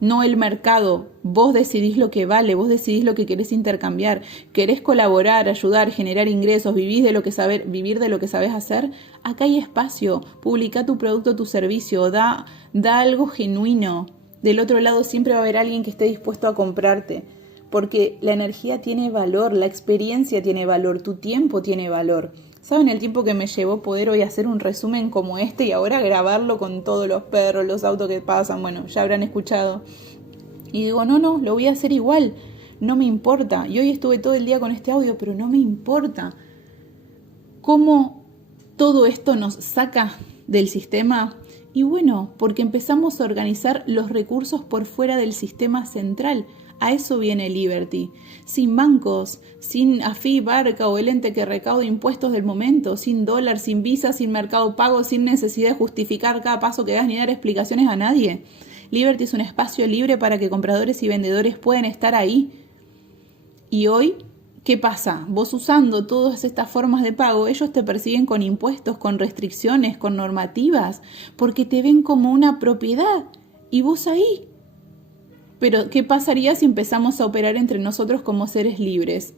No el mercado. Vos decidís lo que vale, vos decidís lo que querés intercambiar. ¿Querés colaborar, ayudar, generar ingresos, vivir de lo que sabés hacer? Acá hay espacio. Publica tu producto, tu servicio, da algo genuino. Del otro lado siempre va a haber alguien que esté dispuesto a comprarte. Porque la energía tiene valor, la experiencia tiene valor, tu tiempo tiene valor. ¿Saben el tiempo que me llevó poder hoy hacer un resumen como este y ahora grabarlo con todos los perros, los autos que pasan? Bueno, ya habrán escuchado. Y digo, no, lo voy a hacer igual. No me importa. Y hoy estuve todo el día con este audio, pero no me importa. ¿Cómo todo esto nos saca del sistema? Y bueno, porque empezamos a organizar los recursos por fuera del sistema central. A eso viene Liberty. Sin bancos, sin AFI, Barca o el ente que recaude impuestos del momento, sin dólar, sin visa, sin mercado pago, sin necesidad de justificar cada paso que das ni dar explicaciones a nadie. Liberty es un espacio libre para que compradores y vendedores puedan estar ahí. Y hoy, ¿qué pasa? Vos usando todas estas formas de pago, ellos te persiguen con impuestos, con restricciones, con normativas, porque te ven como una propiedad. Y vos ahí. Pero, ¿qué pasaría si empezamos a operar entre nosotros como seres libres?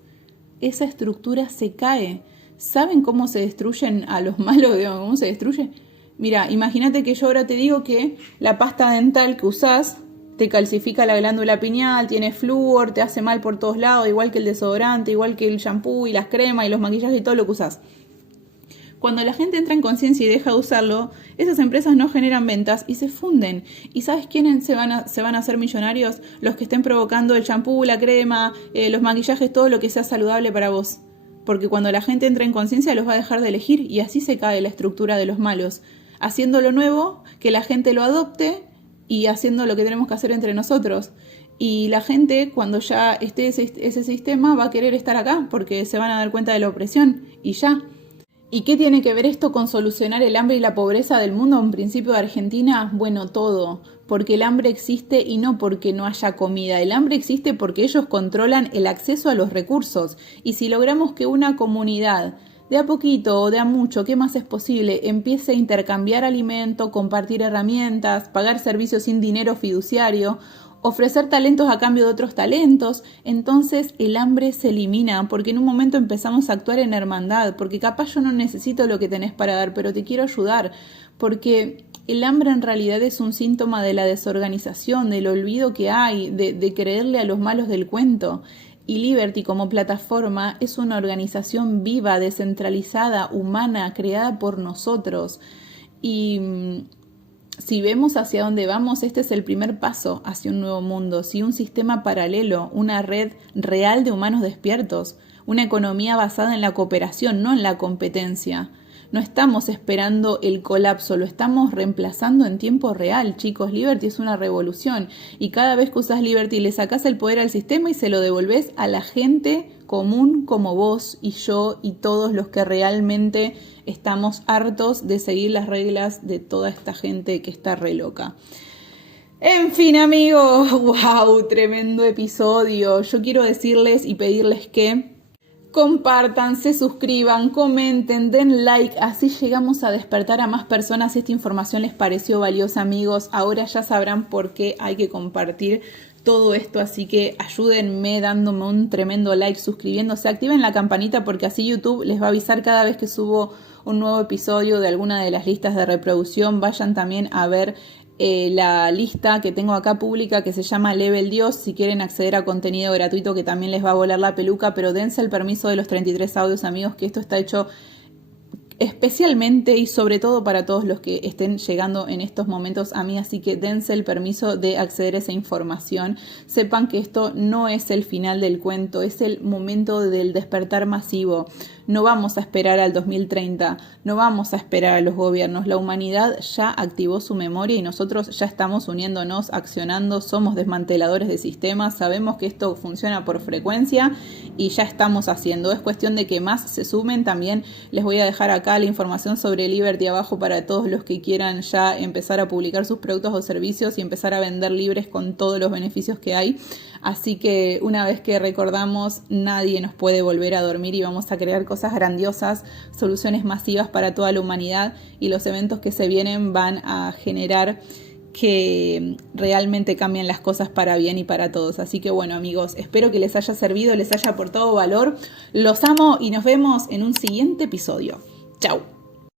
Esa estructura se cae. ¿Saben cómo se destruyen a los malos? ¿Cómo se destruye? Mira, imagínate que yo ahora te digo que la pasta dental que usás te calcifica la glándula pineal, tiene flúor, te hace mal por todos lados, igual que el desodorante, igual que el shampoo y las cremas y los maquillajes y todo lo que usás. Cuando la gente entra en conciencia y deja de usarlo, esas empresas no generan ventas y se funden. ¿Y sabes quiénes se van a hacer millonarios? Los que estén provocando el shampoo, la crema, los maquillajes, todo lo que sea saludable para vos. Porque cuando la gente entra en conciencia los va a dejar de elegir y así se cae la estructura de los malos. Haciendo lo nuevo, que la gente lo adopte y haciendo lo que tenemos que hacer entre nosotros. Y la gente, cuando ya esté ese sistema, va a querer estar acá porque se van a dar cuenta de la opresión y ya. ¿Y qué tiene que ver esto con solucionar el hambre y la pobreza del mundo en principio de Argentina? Bueno, todo, porque el hambre existe y no porque no haya comida. El hambre existe porque ellos controlan el acceso a los recursos. Y si logramos que una comunidad, de a poquito o de a mucho, ¿qué más es posible?, empiece a intercambiar alimento, compartir herramientas, pagar servicios sin dinero fiduciario, ofrecer talentos a cambio de otros talentos, entonces el hambre se elimina, porque en un momento empezamos a actuar en hermandad, porque capaz yo no necesito lo que tenés para dar, pero te quiero ayudar, porque el hambre en realidad es un síntoma de la desorganización, del olvido que hay, de creerle a los malos del cuento. Y Liberty como plataforma es una organización viva, descentralizada, humana, creada por nosotros. Y si vemos hacia dónde vamos, este es el primer paso hacia un nuevo mundo, sí, un sistema paralelo, una red real de humanos despiertos, una economía basada en la cooperación, no en la competencia. No estamos esperando el colapso, lo estamos reemplazando en tiempo real, chicos. Liberty es una revolución y cada vez que usas Liberty le sacás el poder al sistema y se lo devolvés a la gente común como vos y yo y todos los que realmente estamos hartos de seguir las reglas de toda esta gente que está re loca. En fin, amigos, wow, tremendo episodio. Yo quiero decirles y pedirles que compartan, se suscriban, comenten, den like, así llegamos a despertar a más personas. Si esta información les pareció valiosa, amigos, ahora ya sabrán por qué hay que compartir todo esto, así que ayúdenme dándome un tremendo like, suscribiéndose, activen la campanita porque así YouTube les va a avisar cada vez que subo un nuevo episodio de alguna de las listas de reproducción. Vayan también a ver la lista que tengo acá pública que se llama Level Dios, si quieren acceder a contenido gratuito que también les va a volar la peluca, pero dense el permiso de los 33 audios, amigos, que esto está hecho especialmente y sobre todo para todos los que estén llegando en estos momentos a mí, así que dense el permiso de acceder a esa información. Sepan que esto no es el final del cuento, es el momento del despertar masivo. No vamos a esperar al 2030, no vamos a esperar a los gobiernos. La humanidad ya activó su memoria y nosotros ya estamos uniéndonos, accionando, somos desmanteladores de sistemas, sabemos que esto funciona por frecuencia y ya estamos haciendo. Es cuestión de que más se sumen. También les voy a dejar acá la información sobre Liberty abajo para todos los que quieran ya empezar a publicar sus productos o servicios y empezar a vender libres con todos los beneficios que hay. Así que una vez que recordamos, nadie nos puede volver a dormir y vamos a crear cosas grandiosas, soluciones masivas para toda la humanidad, y los eventos que se vienen van a generar que realmente cambien las cosas para bien y para todos. Así que bueno, amigos, espero que les haya servido, les haya aportado valor. Los amo y nos vemos en un siguiente episodio. Chau.